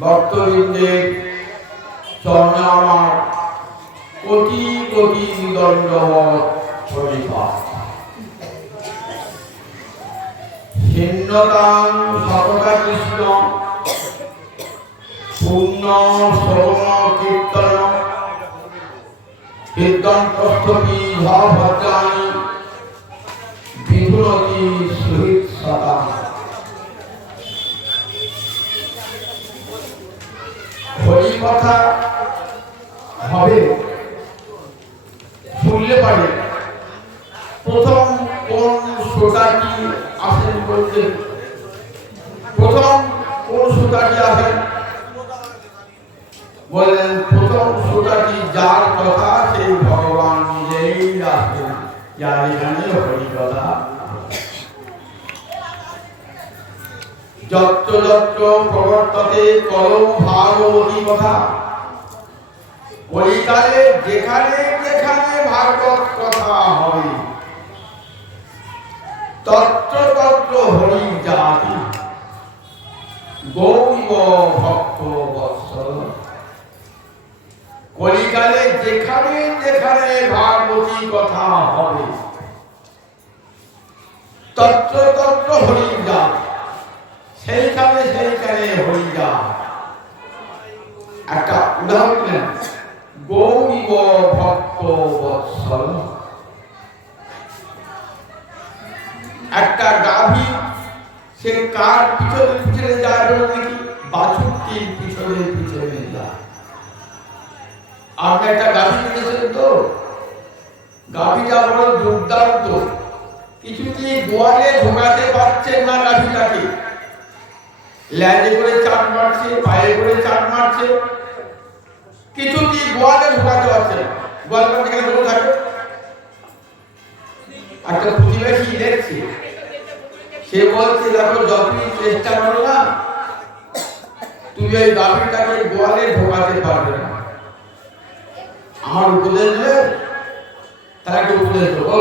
ভক্তবৃন্দের চরণে আমার কোটি কোটি দণ্ডবত প্রণিপাত। হিন্নতাং সততা কৃষ্ণ পূর্ণ শ্রবণ কীর্তন কীর্তনপ্রস্থপি ভদ্রাণি বিধুনতি সহিত সদা। হরি কথা হবে শুনলে পারে প্রথম কোন শ্রোতাটি আসেন বলতে, প্রথম কোন শ্রোতাটি আসেন বলেন, প্রথম শ্রোতাটি যার কথা সেই ভগবান নিজেই আসেন, যার এখানে হরি কথা। যত্র যত্র প্রবর্ততে কলম ভাগবতী কথা, কলিকালে যেখানে যেখানে ভাগবত কথা হয় তত্র তত্র হরি জাতি গৌরব ভক্ত বৎসল। কলিকালে যেখানে যেখানে ভাগবতী কথা হবে তত্র তত্র হরি জাতি, সেইখানে সেইখানে হরি জাতি। একটা উদাহরণ দেন, গৌরব ভক্ত বৎসল। একটা গাভী সে কার পিছনে পিছনে যায় নাকি? বাছুরটির পিছনে পিছনে যায়। আপনি একটা গাভী কিনেছেন তো, গাভীটা বড় দুর্দান্ত, কিছুতেই গোয়ালে ঢোকাতে পারছেন না গাভীটাকে। ল্যাজে করে চাট মারছে, পায়ে করে চাট মারছে, কিছুতেই গোয়ালে ঢোকাতে পারছে না। গোয়ালটা থেকে দূরে থাকে। একটা প্রতিবেশী দেখছে, সে বলছে দেখো যতই চেষ্টা করো না তুমি ওই গাভীটাকে গোয়ালে ঢোকাতে পারবে না। আমার উপদেশ দেবে, তার একটা উপদেশ দেবো।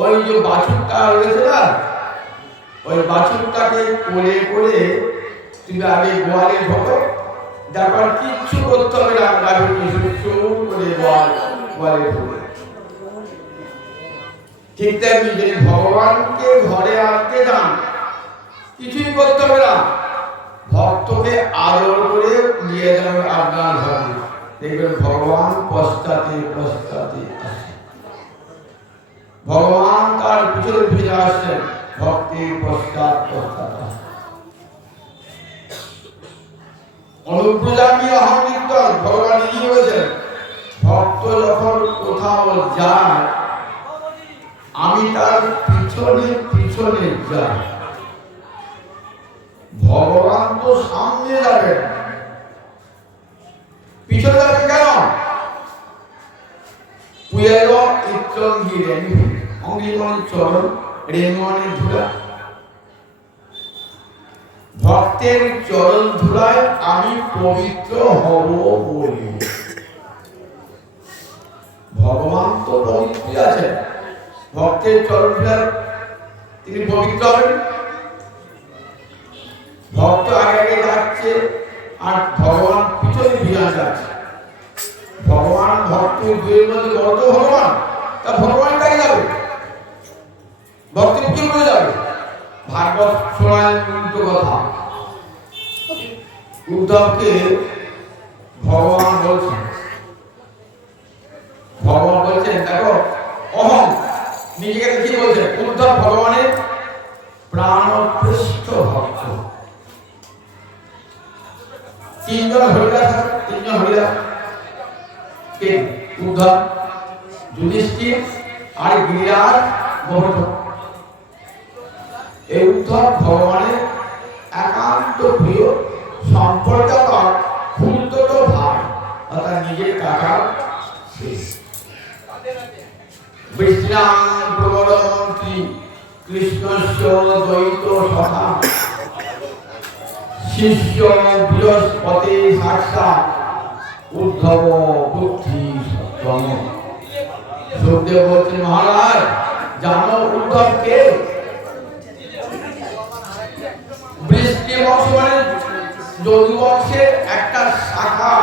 ওই যে বাছুরটা রয়েছে না, ওই বাছুরটাকে কোলে করে তুমি আগে গোয়ালে ঢোকো, দেখো কিচ্ছু করতে হবে না, গাভীকে চুপ করে গোয়ালে ঢোকে। ঠিক তেমনি যদি ভগবানকে ঘরে আনতে যান কিছুই করতে হবে না, ভক্তকে আদর করে নিয়ে যাবে আপনার ঘরে, দেখবেন ভগবান পশ্চাতে পশ্চাতে আসে। ভগবান তার পিছনে ফিরে আসছেন, ভক্তির পশ্চাৎ পশ্চাৎ আসে। অনুপ্রজামি অহং নিত্যং, ভগবান নিজে বলেছেন ভক্ত যখন কোথাও যায় আমি তার পিছনে পিছনে যাই। ভগবান তো সামনে যাবেন, পিছনে যাবেন কেন? পুয়েল ইচ্ছঙ্গি রেণু, অঙ্গি মানে চরণ, রেণু মানে ধুলা। ভক্তের চরণ ধুলায় আমি পবিত্র হব বলি। ভগবান তো পবিত্র আছেন, ভক্তের চরণ ধুলায় তিনি পবিত্র হবেন। ভক্ত আগে আগে যাচ্ছে আর ভগবান পিছনে ফিরে যাচ্ছে। ভগবান ভক্তের দুয়ের মধ্যে বড় ভগবান, তা ভগবান তাই যাবে, ভক্তের কি করে যাবে? ভাগবত শোনায় উল্টো কথা। উদ্ধবকে ভগবান বলছেন, ভগবান বলছেন দেখো অহং, নিজেকে কি বলছেন? উদ্ধব ভগবানের প্রাণপ্রেষ্ঠ ভক্ত। তিনজন হরিদাস, তিনজন হরিদাস কে? উদ্ধব, যুধিষ্ঠির আর গিরিরাজ গোবর্ধন। এই উদ্ধব ভগবানের একান্ত প্রিয় সম্পর্ক, ক্ষুদ্র ভাই অর্থাৎ নিজের কাকা শেষ। বিষ্ণাং প্রবরমন্ত্রী কৃষ্ণস্য দ্বৈত সখা শিষ্য বৃহস্পতি সাক্ষাৎ উদ্ধব বুদ্ধি সত্তম। সুখদেব বলছেন মহারাজ জানো উদ্ধব কে? বৃষ্টি বর্ষণের যদু বংশের একটা শাখা।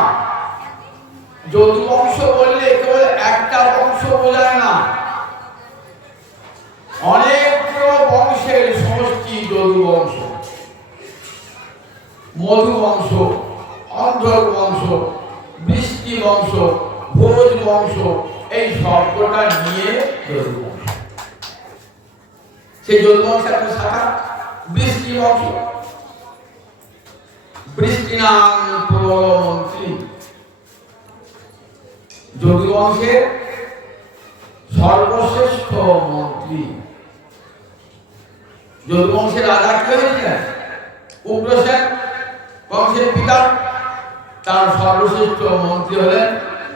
যদু বংশ বললে কেবল একটা বংশ বোঝায় না, অনেক বংশের সমষ্টি যদু বংশ। মধু বংশ, অন্ধ্র বংশ, বৃষ্টি বংশ, ভোজ বংশ, এই সবকটা নিয়ে যদু বংশ। সেই যদু বংশের একটা শাখা বৃষ্টি বংশ। বৃষ্টি নাম প্রমন্ত্রী, যদু বংশের সর্বশ্রেষ্ঠ মন্ত্রী। যদু বংশের রাজা কে হয়েছিলেন? উগ্রসেন বংশের পিতা, তার সর্বশ্রেষ্ঠ মন্ত্রী হলেন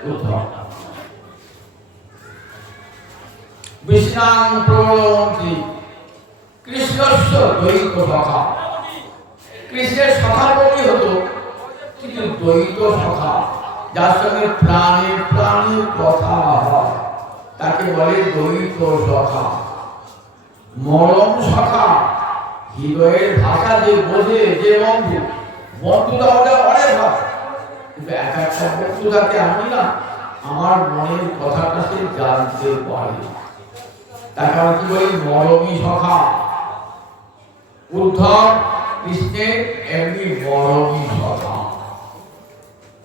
উদ্ধব। বিষ্ণাং প্রমন্ত্রী কৃষ্ণস্য দ্বৈত সখা। কৃষ্ণের সখা বলি হতো, কিন্তু দ্বৈত সখা, যার সঙ্গে প্রাণের প্রাণের কথা হয় তাকে বলে দ্বৈত সখা। মরম সখা, হৃদয়ের ভাষা যে বোঝে, যে বন্ধু, বন্ধুটা আমাদের অনেক হয়, কিন্তু এক একটা বন্ধুটাকে আমি না আমার মনের কথাটা সে জানতে পারে, তাকে আমি কি বলি? মরমী সখা। উদ্ধব কৃষ্ণের এমনি মরমী সখা,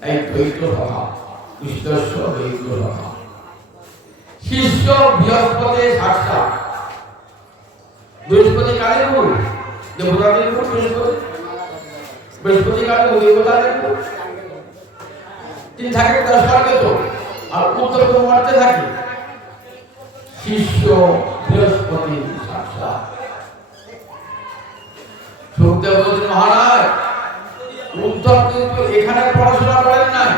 এই দ্বৈত সখা, কৃষ্ণস্য দ্বৈত সখা। শিষ্য বৃহস্পতি সাক্ষাৎ। বৃহস্পতি কালের গুরু, দেবতাদের গুরু বৃহস্পতি। বৃহস্পতি কালে দেবতাদের গুরু, তিনি থাকে তার স্বর্গে তো, আর উত্তর তো মর্তে থাকে। শিষ্য বৃহস্পতি সাক্ষাৎ। সুখদেব বলছেন, মহারাজ উদ্ধব কিন্তু এখানে পড়াশোনা করেন নাই,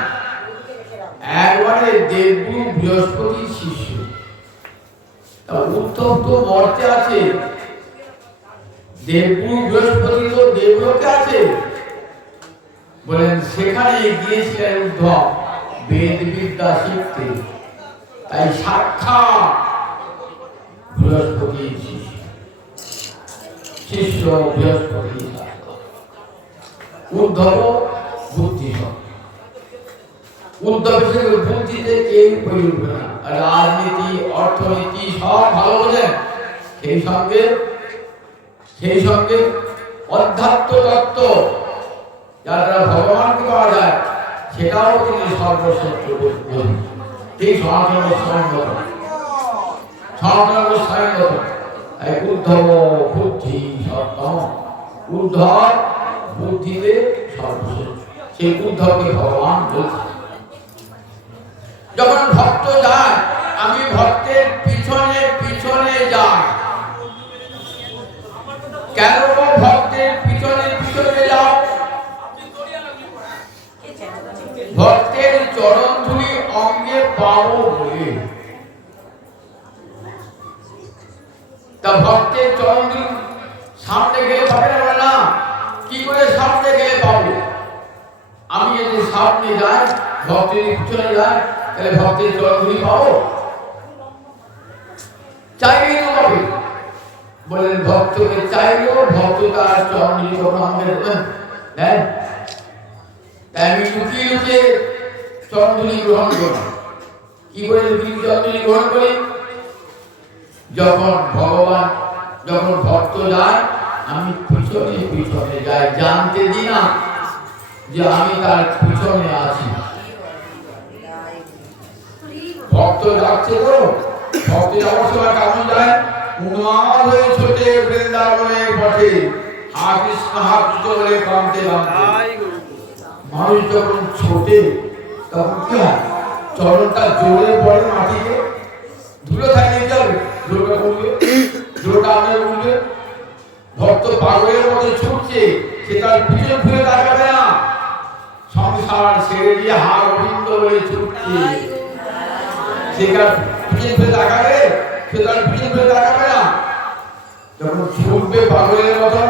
একবারে দেবগুরু বৃহস্পতির শিষ্য। তা উদ্ধব তো মর্তে আছে, দেবগুরু বৃহস্পতি তো দেবলোকে আছে। বলেন সেখানে গিয়েছিলেন উদ্ধব বেদ বিদ্যা শিখতে, তাই সাক্ষাৎ বৃহস্পতির শিষ্য। শিষ্য বৃহস্পতি। উদ্ধব বুদ্ধি, উদ্ধবের বুদ্ধিতে কেউ পড়ে উঠবে না। রাজনীতি, অর্থনীতি সব ভালো বোঝেন, সেই সঙ্গে অধ্যাত্ম তত্ত্ব, যারা ভগবানকে পাওয়া যায়, সেটাও তিনি সর্বশ্রেষ্ঠ বোঝেন। এই সনাতন গোস্বামীগত, সনাতন গোস্বামীগত। তাই উদ্ধব বুদ্ধি সত্তম, উদ্ধব বুদ্ধিতে সর্বশ্রেষ্ঠ। সেই উদ্ধবকে ভগবান বলছে। যখন ভক্ত যায়, আমি ভক্তের পিছনে পিছনে যাই। কেন ভক্তের পিছনে পিছনে যাও? ভক্তের চরণ ধুলি অঙ্গে পাবো বলে। তা ভক্তের চরণ ধুলি সামনে গেলে পাবে না, কি করে সামনে গেলে পাবো? আমি যদি সামনে যাই, ভক্তের পিছনে যাই, তাহলে ভক্তের চরণ ধুলি পাবো? চাইলেই তো পাবে। বলেন ভক্তকে চাইলেও ভক্ত তার চরণ ধুলি কখনো আমাকে দেবেন? তাই আমি লুকিয়ে লুকিয়ে চরণ ধুলি গ্রহণ করি। কি করে লুকিয়ে চরণ ধুলি গ্রহণ করি? যখন ভক্ত যায়, আমি পিছনে পিছনে যাই, জানতে দিই না যে আমি তার পিছনে আছি। ভক্ত যাচ্ছে তো, ভক্ত যাওয়ার সময় কেমন যায়? উন্মাদ হয়ে ছোটে বৃন্দাবনের পথে, হা কৃষ্ণ হা কৃষ্ণ বলে কাঁদতে কাঁদতে। মানুষ যখন ছোটে তখন কি হয়? চরণটা জোরে পড়ে মাটিতে, ধুলো থাকে যাবে, ধুলোটা উঠবে, ধুলোটা আমাদের উঠবে। ভক্ত পাগলের মতো ছুটছে, সে তার পিছন ফিরে তাকাবে না, সংসার ছেড়ে দিয়ে হা গোবিন্দ বলে ছুটছে। সে তার পিছন ফিরে তাকাবে, সে তার পিছন ফিরে তাকাবে না। যখন ছুটবে পাগলের মতো,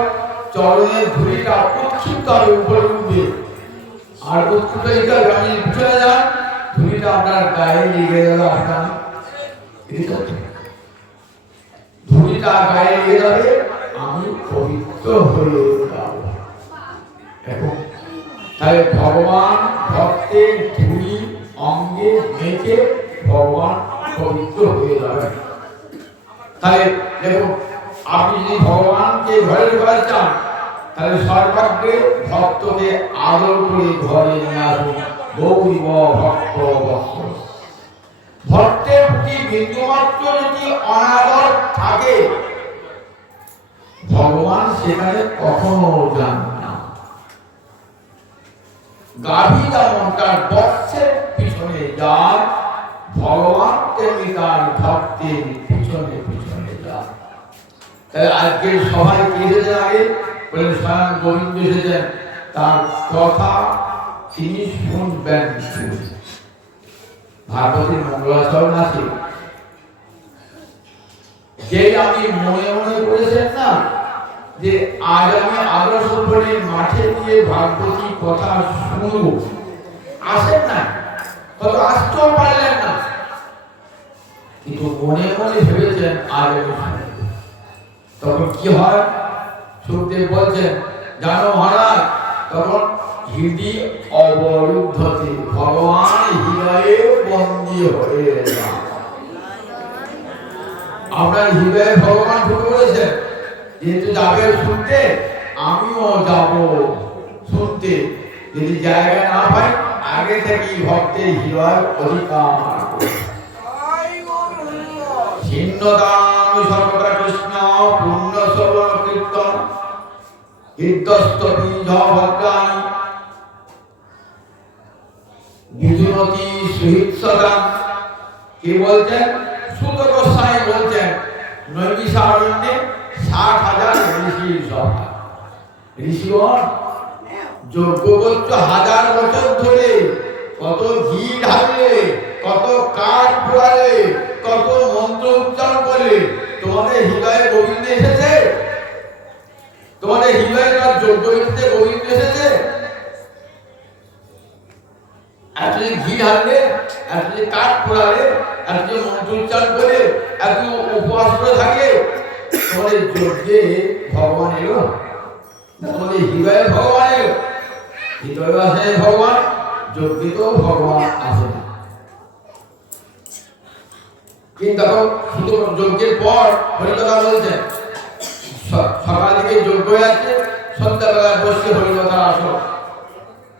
চরণের ধুলিটা উৎক্ষিপ্ত হবে, উপরে উঠবে। আর উৎক্ষিপ্ত আমি পিছনে যান, ধুলিটা আপনার গায়ে লেগে গেল, আপনার ধুলিটা গায়ে লেগে যাবে, আমি পবিত্র হয়ে যাব। এখন তাহলে ভগবান ভক্তের ধুলি অঙ্গে মেখে ভগবান পবিত্র হয়ে যাবে। তাহলে দেখো, আপনি যদি ভগবানকে ঘরে ঢোকাতে চান, তাহলে সর্বাগ্রে ভক্তকে আদর করে ঘরে নিয়ে আসুন। গৌরীব ভক্ত ভক্ত, ভক্তের প্রতি বিন্দুমাত্র যদি অনাদর থাকে, ভগবান সেখানে কখনো যান না। গাভী যেমন তার বৎসের পিছনে যায়, ভগবান তেমনি তার ভক্তের পিছনে পিছনে যায়। তাই আজকে সবাই কে এসেছেন আগে বলে স্বয়ং গোবিন্দ এসেছেন, তার কথা তিনি শুনবেন। ভাগবতের মঙ্গলাচরণ আছে, যে আমি মনে মনে করেছেন না যে আজ আমি আদর্শ করে মাঠে গিয়ে ভাগবতী কথা শুনবো, আসেন না, হয়তো আসতেও পারলেন না, কিন্তু মনে মনে ভেবেছেন আজ আমি শুনবো। তখন কি হয়? সুখদেব বলছেন, জানো মহারাজ, তখন হৃদয় অবরুদ্ধতে ভগবান হৃদয়ে বন্দী হয়ে যায়। আপনার হৃদয়ে ভগবান ঢুকে পড়েছেন, যেহেতু যাবে শুনতে, আমিও যাব শুনতে। যদি জায়গা না পাই, আগে থেকেই ভক্তের হৃদয় অধিকার। ছিন্নদান সর্বদা কৃষ্ণ পূর্ণ শ্রবণ কীর্তন কীর্তস্ত বীজ ভদ্রাণী বিধুমতি সুহিৎসদা। কে বলছেন? সুত গোস্বামী বলছেন, নৈমিষারণ্যে 60,000 ঋষির সভা। ঋষিগণ যজ্ঞ করছো 1000 বছর ধরে, কত ঘি ঢাললে, কত কাঠ পোড়ালে, কত মন্ত্র উচ্চারণ করলে, তোমাদের হৃদয়ে গোবিন্দ এসেছে? তোমাদের হৃদয়ে তার যজ্ঞ করতে গোবিন্দ এসেছে? এত যে ঘি ঢাললে, এত যে কাঠ পোড়ালে, এত যে মন্ত্র উচ্চারণ করে, এত উপবাস করে থাকে, তোমাদের যজ্ঞে ভগবান এলো? তোমাদের হৃদয়ে ভগবান এলো? হৃদয়ে আসে ভগবান, যজ্ঞে তো ভগবান আসে না। কিন্তু তখন শুধু যজ্ঞের পর হরিকথা বলছেন, সকাল থেকে যজ্ঞ হয়ে আছে, সন্ধ্যাবেলায় বসে হরিকথা আসো।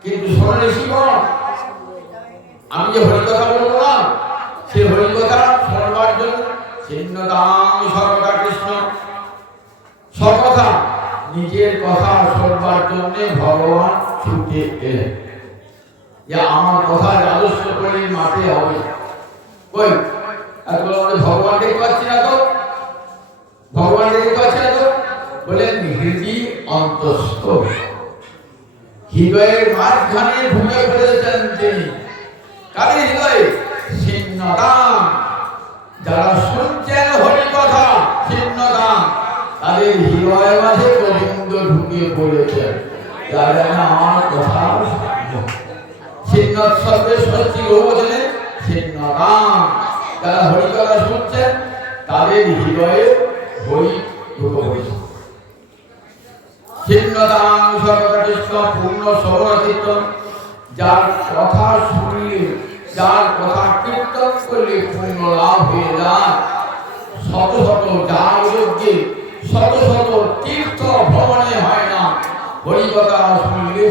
কিন্তু শোনো ঋষিগণ, আমি যে হরিকথা বলবো না, সে হরিকথা শোনবার জন্য ছিন্নদাম সর্বদা কৃষ্ণ, সকথা নিজের কথা শোনবার জন্য ভগবান ছুটে এলেন, যে আমার কথা আদর্শ করে মাঠে হবে। কই ভগবান দেখতে পাচ্ছি না তো, ভগবান দেখতে পাচ্ছি না তো, বলেন হৃদয় অন্তস্থ, হৃদয়ের মাঝখানে ঢুকে পড়েছেন তিনি। কাদের হৃদয়ে? ছিন্নদাম, যারা শুনছেন হরি কথা ছিন্নদাম, তাদের হৃদয় মাঝে গোবিন্দ ঢুকে পড়েছেন, যারা আমার কথা ছিন্ন শব্দে সত্যি বলছেন ছিন্নদাম, যারা হরি কথা শুনছেন তাদের হৃদয়ে হরি ঢুকে পড়েছে। ছিন্নদাম সর্বদা কৃষ্ণ পূর্ণ শ্রবণ কীর্তন, যার কথা শুনলে, যার কথা কীর্তন করলে পূর্ণ লাভ হয়ে যায়। শত শত যার যজ্ঞে, শত শত তীর্থ ভ্রমণে হয় না, হরিকথা শুনলে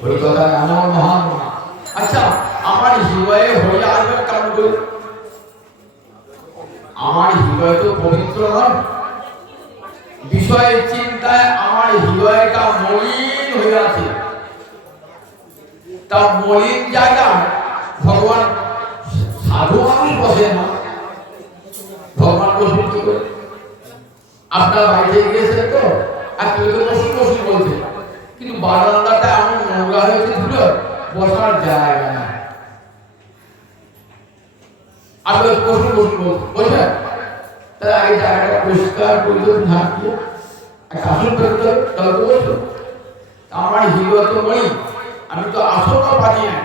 হরিকথা এমন মহান। আচ্ছা, আমার হৃদয়ে হরি আসবে কেমন করে? আমার হৃদয় তো পবিত্র নয়, বিষয়ের চিন্তায় আমার হৃদয়টা মলিন হয়ে আছে। তা মলিন জায়গায় ভগবান, সাধু মানুষ বসে না, ভগবান বসে কি করে? আপনার বাইরে গিয়েছেন তো, একটু বসুন বসুন বলছে, কিন্তু বারান্দাটা এমন নোংরা হয়েছে, ধুলো বসার জায়গা না। আপনি বসুন বসুন বলছেন, তাহলে আগে জায়গাটা পরিষ্কার পরিচ্ছন্ন ঝাঁকিয়ে একটা আসন করতে হবে, তবে তো বসুন। আমার হৃদয় তো নই, আমি তো আসনও পাচ্ছি না,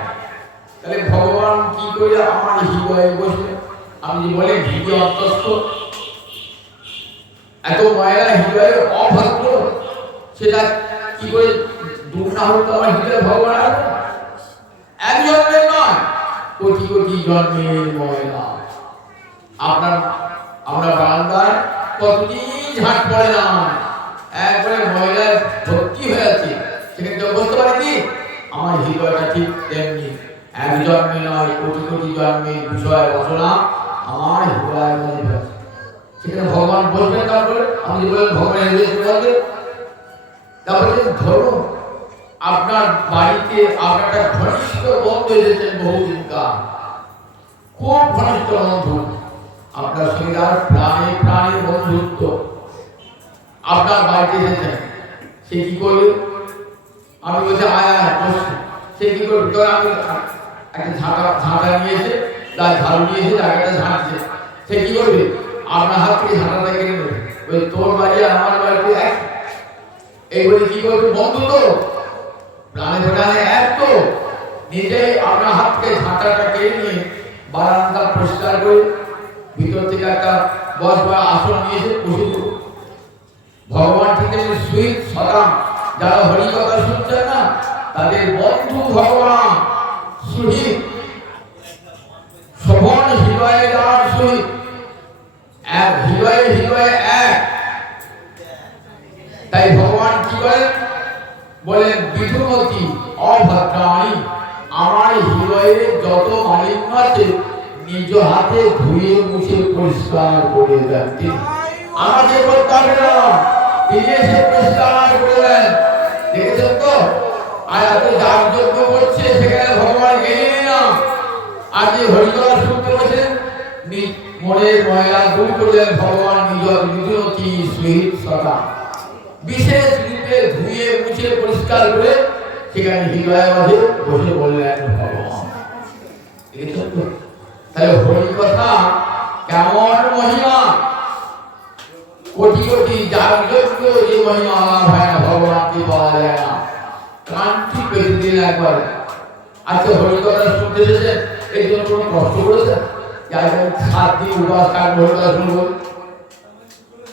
তাহলে ভগবান কি করে আমার হৃদয়ে বসবে? আমি যে বলে হৃদয় অন্তস্থ, এত ময়লা হৃদয়ে অভদ্র, সেটা কি করে তুমি না হলে তো আমার হৃদয়ে ভগবান আছে না। এক জন্মের নয়, কোটি কোটি জন্মের ময়লা। আপনার আমরা বারান্দায় কতদিন ঝাঁট পড়ে না, একবারে ময়লায় ভর্তি হয়ে আছে, সেখানে বুঝতে পারে কি আমার হৃদয়টা ঠিক তেমনি এক জন্মে নয় কোটি কোটি জন্মের বিষয় রচনা আমার হৃদয়ের মধ্যে আছে। সেখানে ভগবান বলবেন, তারপরে আমি যে বললাম ভগবানের হৃদয় বলবে, তারপরে ধরুন আপনার বাড়িতে আপনার একটা ঘনিষ্ঠ বন্ধু এসেছেন বহুদিন কাল, খুব ঘনিষ্ঠ বন্ধু, আপনার সঙ্গে আর প্রাণে প্রাণের বন্ধুত্ব, আপনার বাড়িতে এসেছেন, সে কি করবে? আমি বলছি আয় আয় বসে, সে কি করবে? ধর আমি একটা ঝাঁটা নিয়ে এসে, তার ঝাড়ু নিয়ে এসে জায়গাটা ঝাঁটছে, সে কি করবে? আপনার হাত থেকে ঝাঁটাটা কেটে নেবে, ওই তোর বাড়ি আর আমার বাড়িতে এক, এই বলে কি করবে? বন্ধু তো প্রাণে প্রাণে এক, তো নিজেই আপনার হাত থেকে ঝাঁটাটা কেটে নিয়ে বারান্দা পরিষ্কার করে ভিতর থেকে একটা বসবার আসন নিয়ে এসে বসে পড়বে। ভগবান থেকে সুইট সদাম, যারা হরি কথা শুনছেন না, তাদের বন্ধু ভগবান সুহিত শোভন হৃদয়ে যার সহিত এক, হৃদয়ে হৃদয়ে এক। তাই ভগবান কি করেন? বলেন বিধুমতি অভদ্রাণী, আমার হৃদয়ে যত মালিন্য আছে নিজ হাতে ধুয়ে মুছে পরিষ্কার করে দেন তিনি। আমাকে করতে হবে না, তিনি এসে পরিষ্কার করে দেন। দেখেছেন তো? আর এত যাগযজ্ঞ করছে, সেখানে ভগবান গেলেন না। আজ যে হরিকথা শুনতে বসেন, মনের ময়লা দূর করলেন ভগবান নিজের বিধুমতি সহিত সদা, বিশেষ রূপে ধুয়ে মুছে পরিষ্কার করে সেখানে হৃদয়ের মাঝে বসে বললেন ভগবান। দেখেছেন তো? তাহলে হরি কথা কেমন মহিমা, কোটি কোটি যাগযজ্ঞ যে মহিমা লাভ হয় না, ভগবানকে পাওয়া যায় না। ক্রান্তি পেতে দিন একবার। আজকে হরি কথা শুনতে এসেছেন, এই জন্য কোনো কষ্ট করেছেন? 7 দিন উপবাস থাকবো, হরি কথা শুনবো,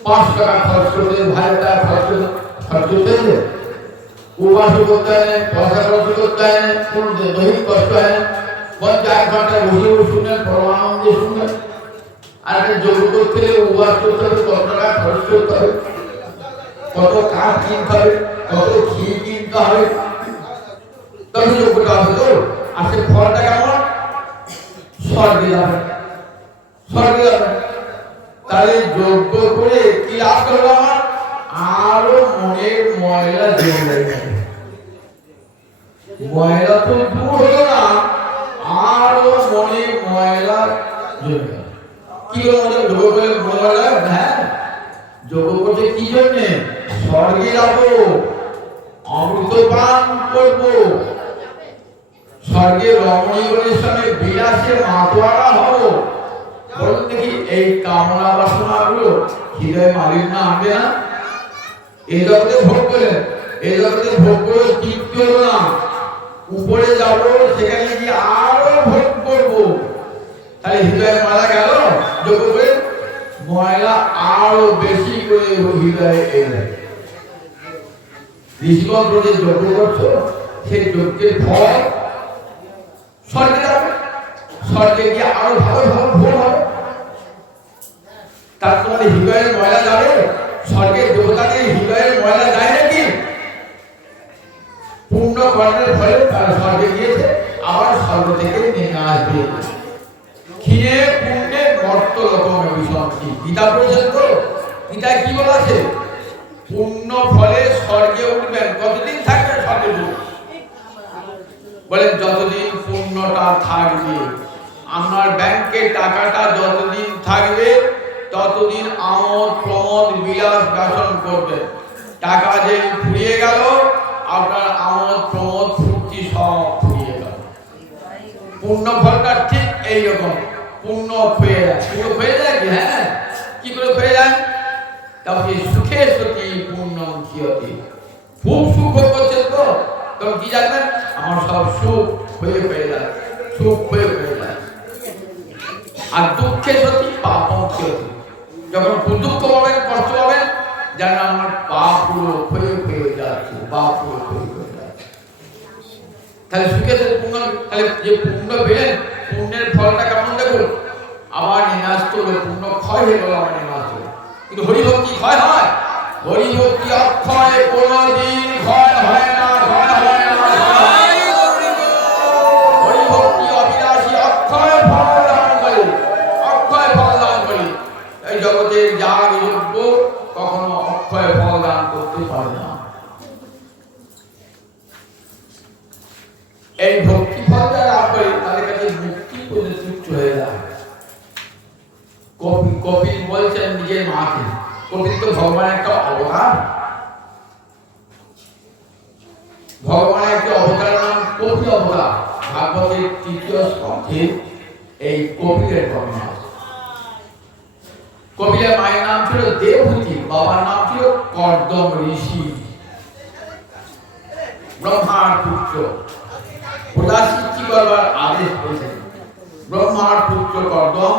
5 টাকা খরচ করতে, 1000 টাকা খরচ করতে, উপবাস করতে হয়, পয়সা খরচ করতে হয়, কোন দৈহিক কষ্ট হয়, 1 ঘন্টা বসে শুনলেন, পরমানন্দে শুনলেন। আর একটা যোগ করতে গেলে উপবাস করতে হবে, কত টাকা খরচ করতে হবে, কত কাঠ কিনতে হবে, কত ঘি কিনতে হবে, তবে যোগ্যটা হবে তো। আর সে ফলটা কেমন? স্বর্গে যাবে, স্বর্গে যাবে। তাহলে যোগ্য করে কি লাভ করবো? আমার আরো মনের ময়লা জমে যাবে, ময়লা তো দূর হলো না, আরো মনে ময়লা জমে যাবে। কি হলো? যোগ করে ময়লা, হ্যাঁ যোগ করছে কি জন্যে? স্বর্গে যাবো, অমৃত পান করবো, স্বর্গে রমণীগণের সঙ্গে বিলাসে মাতোয়ারা হবো। বলুন দেখি, এই কামনা বাসনা গুলো হৃদয় মালিন্য আনবে না? এই জগতে ভোগ করেন, এই জগতে ভোগ করে তৃপ্তি হলো না, উপরে যাবো, সেখানে গিয়ে আরো ভোগ করবো। তাহলে হৃদয় মারা গেল, যোগ করে ময়লা আরো বেশি করে হৃদয়ে এনে ঋষিগণ যে যজ্ঞ করছো, সেই যজ্ঞের ফল স্বর্গে যাবে, স্বর্গে গিয়ে আরো ভালো ভালো ভোগ হবে। তার তোমাদের হৃদয়ের ময়লা যাবে, স্বর্গের দেবতাদের হৃদয়ের ময়লা যায় নাকি? পূর্ণ কর্মের ফলে তারা স্বর্গে গিয়েছে, আবার স্বর্গ থেকে নেমে আসবে। ক্ষীণে পুণ্যে মর্ত লোকমে বিশন্তি। গীতা পড়েছেন তো? গীতায় কি বলা আছে? পুণ্য ফলে স্বর্গে উঠবেন। কতদিন থাকবেন স্বর্গে? বলেন যতদিন পুণ্যটা থাকবে, আমার ব্যাংকের টাকাটা যতদিন থাকবে, ততদিন আমোদ প্রমোদ বিলাস বাসন করবে। টাকা যে ফুরিয়ে গেল, আপনার আমোদ প্রমোদ ফুর্তি সব ফুরিয়ে গেল। পুণ্য ফলটা ঠিক এইরকম, পুণ্য হয়ে যায়। পুণ্য হয়ে যায় কি? হ্যাঁ, কি করে হয়ে যায়? তাহলে সুখে সতী পুণ্য কিয়তি। খুব সুখ করছেন তো, তখন কি জানবেন? আমার সব সুখ হয়ে যায়, সুখ হয়ে যায়। আর দুঃখে সতী পাপম কিয়তি। যখন দুঃখ পাবেন, কষ্ট পাবেন, যেন আমার পাপগুলো হয়ে যাচ্ছে, পাপগুলো হয়ে যাচ্ছে। তাহলে সুখে পুণ্য, তাহলে যে পুণ্য পেলেন পুণ্যের ফলটা কেমন দেখুন, আবার নেমে আসতে হলো, পুণ্য ক্ষয় হয়ে গেল, আবার নেমে আসতে হলো। কিন্তু হরিভক্তি ক্ষয় হয়? হরিভক্তি অক্ষয়, কোনদিন ক্ষয় হয় না, ক্ষয় হয় না। হরিভক্তি অবিনাশী, অক্ষয় ফল দান করে, অক্ষয় ফল দান করে। এই জগতের যাগ যজ্ঞ কখনো অক্ষয় ফল দান করতে পারে না। এই ভক্তি ফল যারা করে তাদের কাছে মুক্তি পর্যন্ত তুচ্ছ হয়ে যায়। কপিল বলছেন নিজের মাকে, কপিল তো ভগবানের একটা অবতার, ভগবানের একটা অবতার নাম কপিল অবতার। ভাগবতের ৩য় স্কন্ধে এই কপিলের বর্ণনা আছে। কপিলের মায়ের নাম ছিল দেবহূতি, বাবার নাম ছিল কর্দম ঋষি, ব্রহ্মার পুত্র। প্রজা সৃষ্টি করবার আদেশ করেছেন। ব্রহ্মার পুত্র কর্দম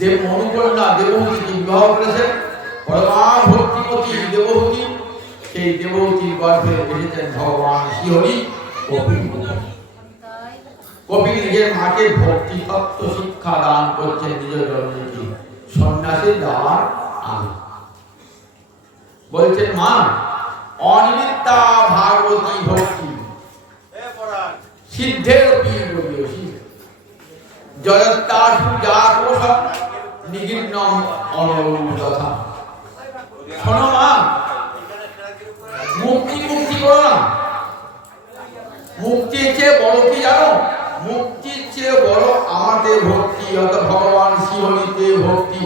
দেব মনুকন্যা দেবহূতিকে বিবাহ করেছেন। পরমা ভক্তিমতী দেবহূতি, সেই দেবহূতির গর্ভে এসেছেন ভগবান শ্রীহরি কপিল। কপিল নিজের মাকে ভক্তি তত্ত্ব শিক্ষা দান করছেন নিজের জন্মকে সন্ন্যাসী দেওয়ার আগে। বলছেন মা, অনিমিত্তা ভাগবতী ভক্তি সিদ্ধের জগত্তাসু যা কোষ নিগিন্নম অনবরতা। শোনো মা, মুক্তি মুক্তি করো না। মুক্তির চেয়ে বড় কি জানো? মুক্তির চেয়ে বড় আমাদের ভক্তি, অর্থাৎ ভগবান শ্রীহরিতে ভক্তি।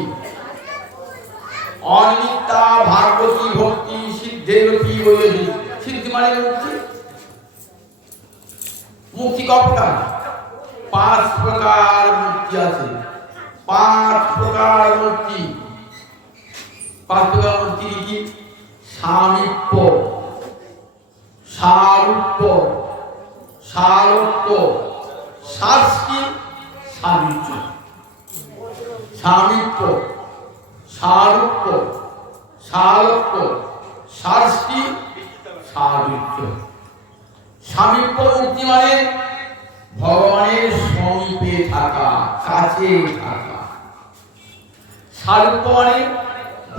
অনিমিত্তা ভাগবতী ভক্তি সিদ্ধের কি বলেছি? সিদ্ধি মানে মুক্তি। মুক্তি কতটা? 5 প্রকার মুক্তি আছে। 5 প্রকার মুক্তি। 5 প্রকার মুক্তি কি? সামীপ্য, সারূপ্য, সারত্ব, শাস্তি, সামীপ্য। সামীপ্য, সারূপ্য, সারত্ব, শাস্তি, সামীপ্য। সামীপ্য মুক্তি মানে ভগবানের সমীপে থাকা, কাছে থাকা। সারূপ্য মানে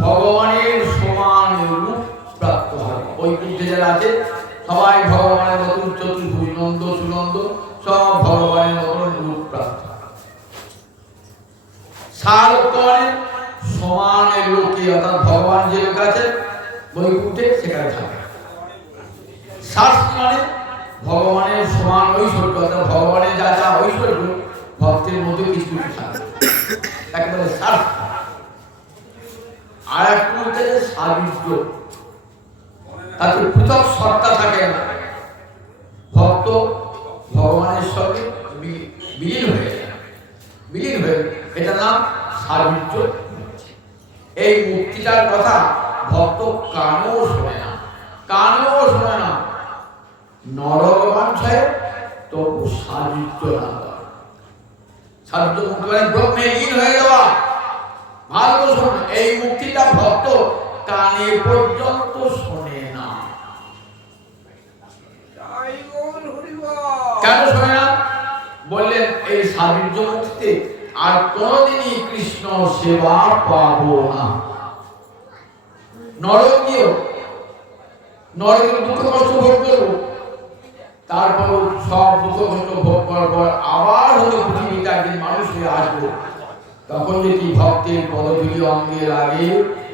ভগবানের সমান রূপ প্রাপ্ত হয়। বৈকুণ্ঠে যারা আছে সবাই ভগবানের মতন চতুর্ভুজ, নন্দ সুনন্দ সব ভগবানের মতন রূপ প্রাপ্ত। সারূপ্য মানে সমান লোকে, অর্থাৎ ভগবান যে লোক আছে বৈকুণ্ঠে সেখানে থাকে। শাস্তি মানে ভগবানের সমান ঐশ্বর্য, অর্থাৎ ভগবানের যা যা ঐশ্বর্য ভক্তের মধ্যে কিছু কিছু থাকে, তাকে বলে শাস্তি। আর একটা হচ্ছে সাবিত্র, তাতে পৃথক সত্তা থাকে না, ভক্ত ভগবানের সঙ্গে বিলীন হয়ে যায়, বিলীন হয়ে, এটা নাম সাবিত্র। এই মুক্তিটার কথা ভক্ত কানেও শোনে না, কানেও শোনে না। নরক বাঞ্ছায় তবু সাবিত্র না, সাবিত্র মুক্তি মানে ব্রহ্মে লীন হয়ে যাওয়া। ভালো শোন, এই মুক্তিটা ভক্ত কানে পর্যন্ত শোনে না। কেন শোনে না? বললেন এই সাবিত্র মুক্তিতে আর কোনদিনই কৃষ্ণ সেবা পাবো না। নরক গিয়েও নরকের দুঃখ কষ্ট ভোগ করবো, তারপর সব দুঃখ কষ্ট ভোগ করার পর আবার হয়তো পৃথিবীতে একদিন মানুষ হয়ে আসবো। তখন যদি ভক্তের পদধূলি অঙ্গে লাগে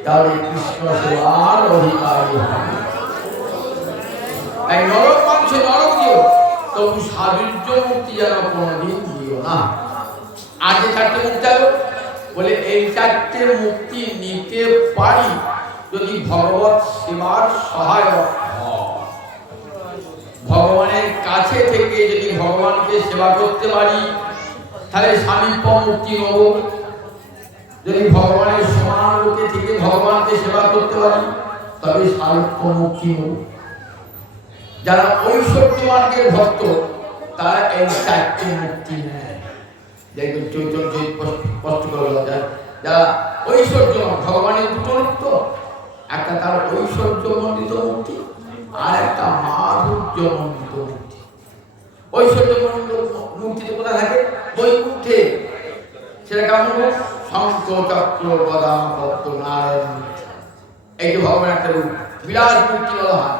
তাহলে কৃষ্ণ সেবার অধিকারী হবে। তাই নরক মানুষে নরক দিও, তবু সাবিত্র মুক্তি যেন কোনোদিন দিও না। আর যে 4টে মুক্তি হলো, বলে এই 4টে মুক্তি নিতে পারি যদি ভগবত সেবার সহায়ক হয়। ভগবানের কাছে থেকে যদি ভগবানকে সেবা করতে পারি তাহলে সামীপ্য মুক্তি নেব। যদি ভগবানের সমান লোকে থেকে ভগবানকে সেবা করতে পারি তবে সামীপ্য মুক্তি নেব। যারা ঐশ্বর্য মার্গের ভক্ত তারা এই 4টে মুক্তি নেয়। দেখবেন চৈতন্য স্পষ্ট করে বলা যায়, যারা ঐশ্বর্য ভগবানের দুটো মুক্ত, একটা তার ঐশ্বর্য মণ্ডিত মুক্তি আর একটা মাধুর্য মণ্ডিত মুক্তি। ঐশ্বর্য মূর্তিতে কোথায় থাকে? বৈকুণ্ঠে। সেটা কেমন রূপ? শঙ্খ চক্র গদা পদ্ম নারায়ণ। এই যে ভগবানের একটা রূপ, বিরাট মূর্তি বলা হয়।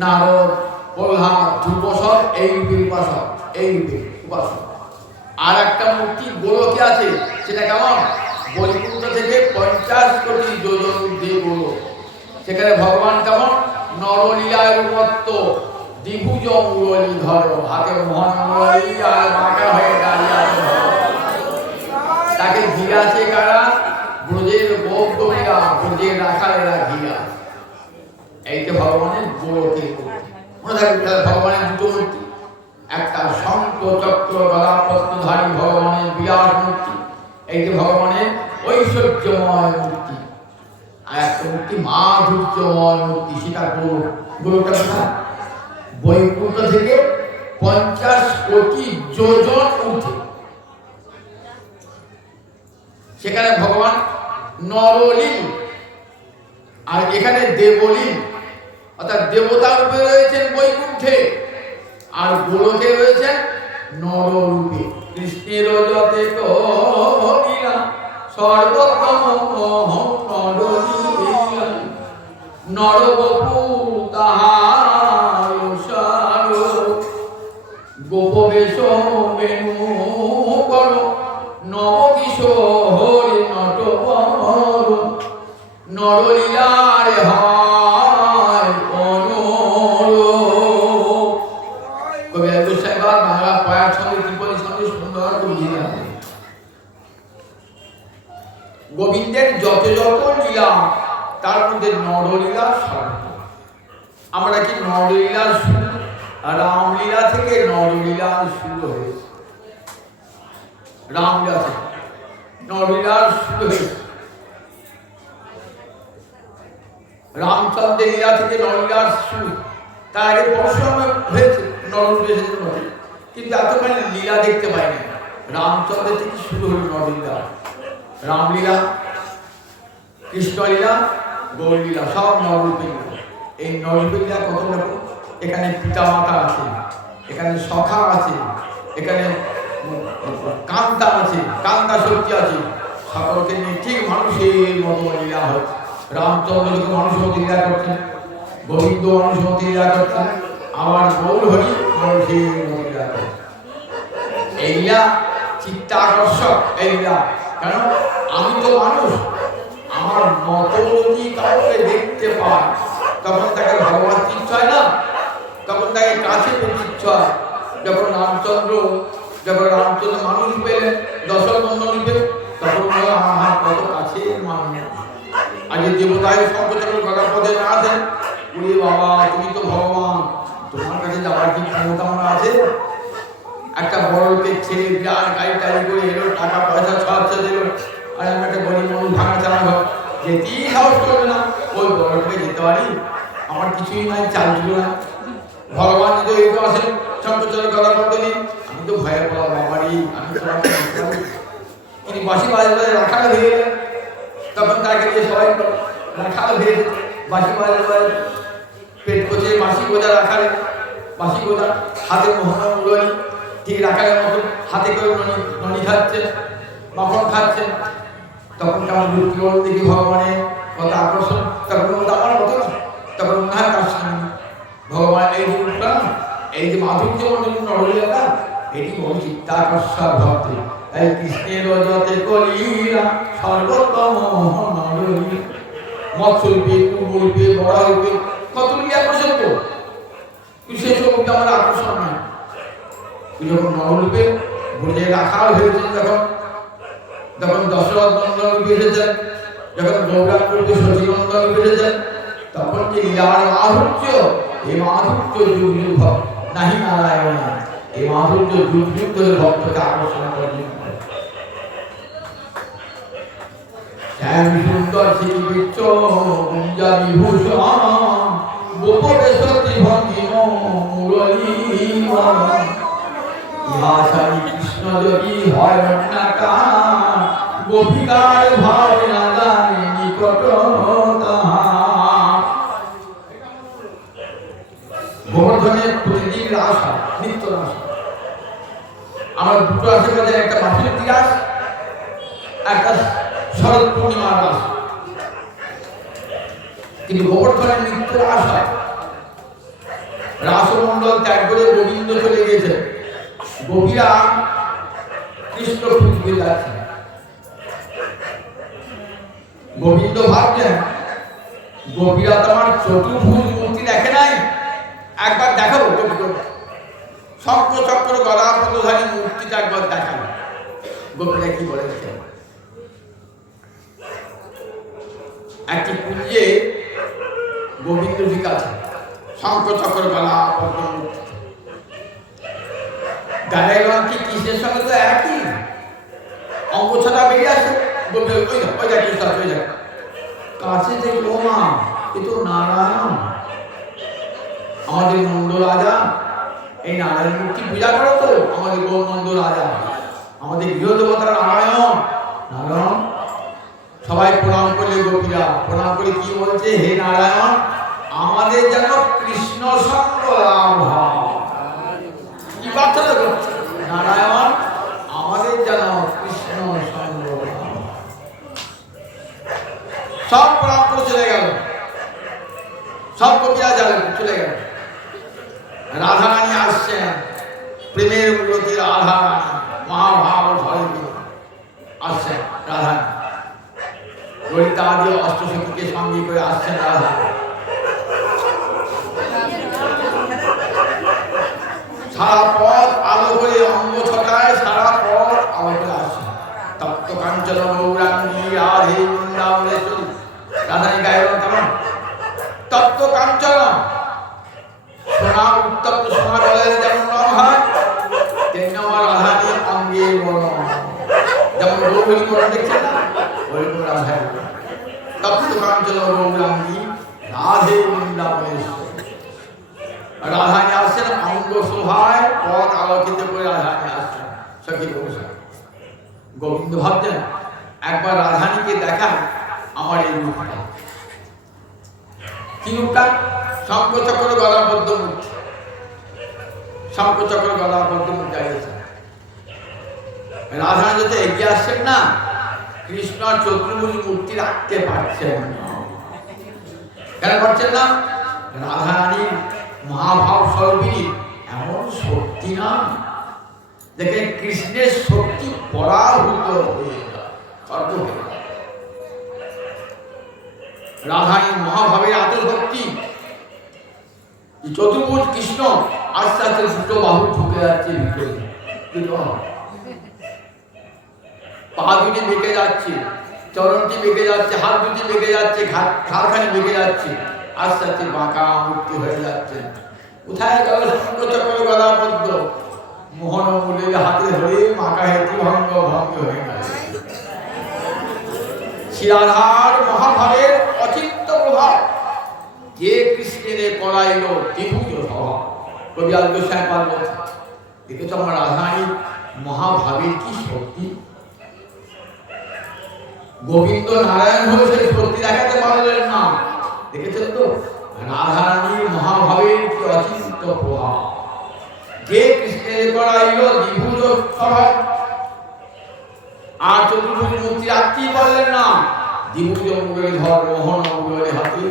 নারদ, প্রহ্লাদ, ধ্রুব সব এই রূপে উপাসক, এই রূপে উপাসক। আর একটা মূর্তি গোলকে আছে, সেটা কেমন? বৈকুণ্ঠ থেকে 50 কোটি যোজন ঊর্ধ্বে গোলক। সেখানে ভগবান কেমন? নরলীলায় উন্মত্ত, দ্বিভুজ মুরলী ধর, হাতে মহান মুরলী আর বাঁকা হয়ে দাঁড়িয়ে আছে। তাকে ঘিরে আছে কারা? ব্রজের গোপীরা, ব্রজের রাখালেরা ঘিরা। এইটা ভগবানের গোলকে মূর্তি। মনে থাকবে ভগবানের দুটো মূর্তি, একটা শঙ্খ চক্র গদা পদ্মধারী ভগবানের বিরাট মূর্তি, এই যে ভগবানের ঐশ্বর্যময় মূর্তি। আর একটা মূর্তি মাধুর্যময় মূর্তি, সেটা গোলকটা কোথায়? বৈকুণ্ঠ থেকে 50 কোটি যোজন ঊর্ধ্বে। সেখানে ভগবান নরলীন, আর এখানে দেবলীন, অর্থাৎ দেবতা রূপে রয়েছেন বৈকুণ্ঠে, আর গোলকে রয়েছেন নররূপে। কৃষ্ণের যতে করিলা সর্বতম নরলীলা, নরবপু তাহার সার, গোপবেশ বেণু কর, নবকিশোর নটবর, নরলীলার হয় অনর। কবি গোস্বামী বাংলা পয়ার সঙ্গে ত্রিপদী সঙ্গে সুন্দর বুঝিয়ে দেন। গোবিন্দের যত যত লীলা, তার মধ্যে নরলীলা সর্বোত্তম। আমরা কি নরলীলার শুরু? রামলীলা থেকে নরলীলার শুরু হয়েছে। রামলীলা থেকে নরলীলার শুরু হয়েছে। রামচন্দ্রের লীলা থেকে নরলীলার শুরু। তার আগে পরশুরামে হয়েছে, নররূপে এসেছে বটে, কিন্তু এতখানি লীলা দেখতে পাইনি। রামচন্দ্রের থেকে শুরু হল নরলীলা। রামলীলা, কৃষ্ণলীলা, গৌরলীলা, সব নররূপে। এই নররূপে লীলা কত রকম? এখানে পিতা মাতা আছে, এখানে সখা আছে, এখানে কান্তা আছে, কান্তা শক্তি আছে, সকলকে নিয়ে ঠিক মানুষের মতো লীলা হচ্ছে। রামচন্দ্রকে মানুষের মতো লীলা করছেন, গোবিন্দ মানুষের মতো লীলা করছেন, আমার গৌর হরি মানুষের মতো লীলা করছেন। এই লীলা চিত্তাকর্ষক। এই লীলা কেন? আমি তো মানুষ, আমার মতো যদি কাউকে দেখতে পাই, তখন তাকে ভালোবাসতে ইচ্ছা হয় না? তখন তাকে কাছে পেতে ইচ্ছা হয়। যখন রামচন্দ্র মানুষ পেলেন, দশরথ নন্দন পেলেন, তখন আমার কত কাছে মানুষ। আজকে দেবতায় সংকোচন করার পথে না আছেন, বলি বাবা তুমি তো ভগবান, তোমার কাছে যাওয়ার কি ক্ষমতা আমার আছে? একটা বড় লোকের ছেলে বিরাট গাড়ি টাড়ি করে এলো, টাকা পয়সা ছড়াচ্ছে দিল, আর আমি একটা গরিব মানুষ ভাঙা চালা ঘর, যেতেই সাহস করবে না। ওই বড় লোকে যেতে পারি? আমার কিছুই নাই, চাল ছিল না। ভগবান যদি এই তো আসেন সংকোচনের কথা বলতে নি, আমি তো ভয়ের বলা বাবারই, আমি তিনি বাসি বাজে রাখাটা ভেঙে গেলেন। তখন তাকে দিয়ে সবাই রাখাল ভেঙে বাসি বাজে পেট কোচে বাসি গোজা রাখালেন, বাসি গোজা হাতে মোহনা মুরলি, ঠিক রাখালের মতো হাতে করে ননি খাচ্ছেন, মাখন খাচ্ছেন। তখন কেমন কি বল দেখি ভগবানের কত আকর্ষণ। তখন আমার মতো না, তখন মনে হয় তার সামনে ভগবান এই রূপটা, এই যে মাধুর্য মন্ডলী নরলীলা, এটি বহু চিত্তাকর্ষক ভক্তি। তাই কৃষ্ণের যতে কলিলা সর্বোত্তম নরলীলা, মৎস্যরূপে, কুম্ভরূপে, বরাহরূপে, কত লীলা আকর্ষণ তো, কিন্তু সেই সবটা আমার আকর্ষণ নয়। যখন নররূপে ব্রজে রাখাল হয়েছেন, যখন দশরথ নন্দন রূপে এসেছেন, যখন গৌরাঙ্গ রূপে সচিনন্দন রূপে এসেছেন, তখন যে লীলার মাধুর্য, এই মাধুর্য যুগ যুগ নাহি নারায়ণ, এই মাধুর্য যুগ যুগ ধরে ভক্তকে আকর্ষণ করে। শ্যাম সুন্দর শ্রীবিচ্ছ গুঞ্জা বিভূষণ, গোপবেশ ত্রিভঙ্গিম মুরলী, ইহাসারি কৃষ্ণ যদি হয় অন্যাকার, গোপিকার ভাবে না জানে নিকট তাহার। গোবর্ধনে প্রতিদিন রাস হয়, নিত্য রাস হয়। আমরা দুটো রাসের মধ্যে একটা মাসিক রাস, একটা শরৎ পূর্ণিমার রাস। কিন্তু গোবর্ধনে নিত্য রাস হয়। রাসমণ্ডল ত্যাগ করে গোবিন্দ চলে গেছে, গোপীরা কৃষ্ণ খুঁজতে যাচ্ছে। গোবিন্দ ভাবছেন গোপীরা তোমার চতুর্ভুজ মূর্তি দেখে নাই, একবার দেখাবো। শঙ্খ চক্র গদা পদ্মধারী মূর্তিটা একবার দেখাবো। গোপীরা কি বলেছে? একটি কুঞ্জে গোবিন্দ ঠিক আছে, শঙ্খ চক্র গলা পদ্ম মূর্তি, গায়ের রং কি কৃষ্ণের সঙ্গে তো একই, অঙ্গ ছাড়া বেরিয়ে আসে। কাছে দেখলো মা, এ তো নারায়ণ, আমাদের নন্দ রাজা। এই নারায়ণ মূর্তি পূজা করো তো, আমাদের নন্দ রাজা, আমাদের গৃহদেবতা নারায়ণ। নারায়ণ সবাই প্রণাম করলে, গোপীরা প্রণাম করে কি বলছে? হে নারায়ণ, আমাদের যেন কৃষ্ণ সঙ্গ লাভ হয়। কি বার্তা দেখো? নারায়ণ আমাদের যেন কৃষ্ণ সঙ্গ। সব প্রণাম করে চলে গেল, সব গোপীরা চলে গেল। রাধা রানী আসছেন, প্রেমের মূর্তি রাধা রানী, মহাভাব ধরে আসছেন রাধা রানী। ললিতা দিয়ে অষ্টসখীকে সঙ্গে করে আসছেন রাধা। সারা পথ আলো করে, অঙ্গ ছটায় সারা পথ আলো করে আসছে। তপ্ত কাঞ্চন গৌরাঙ্গী রাধে বৃন্দাবনেশ্বরী। রাধানী গায়ন কেমন? তপ্ত কাঞ্চন, সোনা উত্তপ্ত সোনা বলে যেমন রং হয়, তেমনি আমার রাধানী অঙ্গে বরণ। যেমন গৌরী বরণ দেখছেন না, ওইরকম রাধা। তপ্ত কাঞ্চন গৌরাঙ্গী রাধে বৃন্দাবনেশ্বরী। রাধানী আসছেন অঙ্গ শোভায়, পথ আলোকিত করে রাধানী আসছেন। সখী বলছেন, গোবিন্দ ভাবছেন একবার রাধানীকে দেখান আমার এই রূপটা। কি রূপটা? শঙ্খ চক্র গদা পদ্ম মূর্তি, শঙ্খ চক্র গদা পদ্ম মূর্তি দাঁড়িয়েছে। রাধানী যাতে এগিয়ে আসছেন না, কৃষ্ণ চতুর্ভুজ মূর্তি রাখতে পারছেন না। কেন পারছেন না? রাধারানীর মহাভাব স্বরূপিণী এমন শক্তি না, দেখেন কৃষ্ণের শক্তি পরাভূত হয়ে যায়। রাধারানীর মহাভাবের এত শক্তি, চতুর্ভুজ কৃষ্ণ আস্তে আস্তে দুটো বাহু ঢুকে যাচ্ছে ভিতরে, পা দুটি বেঁকে যাচ্ছে, চরণটি বেঁকে যাচ্ছে, হাত দুটি বেঁকে যাচ্ছে, ঘাড়খানি বেঁকে যাচ্ছে, আস্তে আস্তে বাঁকা মূর্তি হয়ে যাচ্ছে। কোথায় গেল শঙ্খ চক্র গদা পদ্ম? মোহন মূলের হাতে ধরে মাকা হেতু ভঙ্গ ভঙ্গ হয়ে গেছে। শ্রীরাধার মহাভাবের অচিন্ত প্রভাব যে কৃষ্ণের করাইল ত্রিভুজ স্বভাব। কবি আলগোসাই পাল বলছে, দেখেছ আমার রাধারানীর মহাভাবের কি শক্তি। গোবিন্দ নারায়ণ হয়ে সেই শক্তি দেখাতে পারলেন না। দেখেছেন তো রাধারানীর মহাভাবের কি অচিন্ত প্রভাব। যে কৃষ্ণের করাইল দ্বিভুজ স্বভাব, আর চতুর্ভুজ মূর্তি রাখতেই পারলেন না। দ্বিভুজ মুগের ধর, মোহন মুগের হাতে,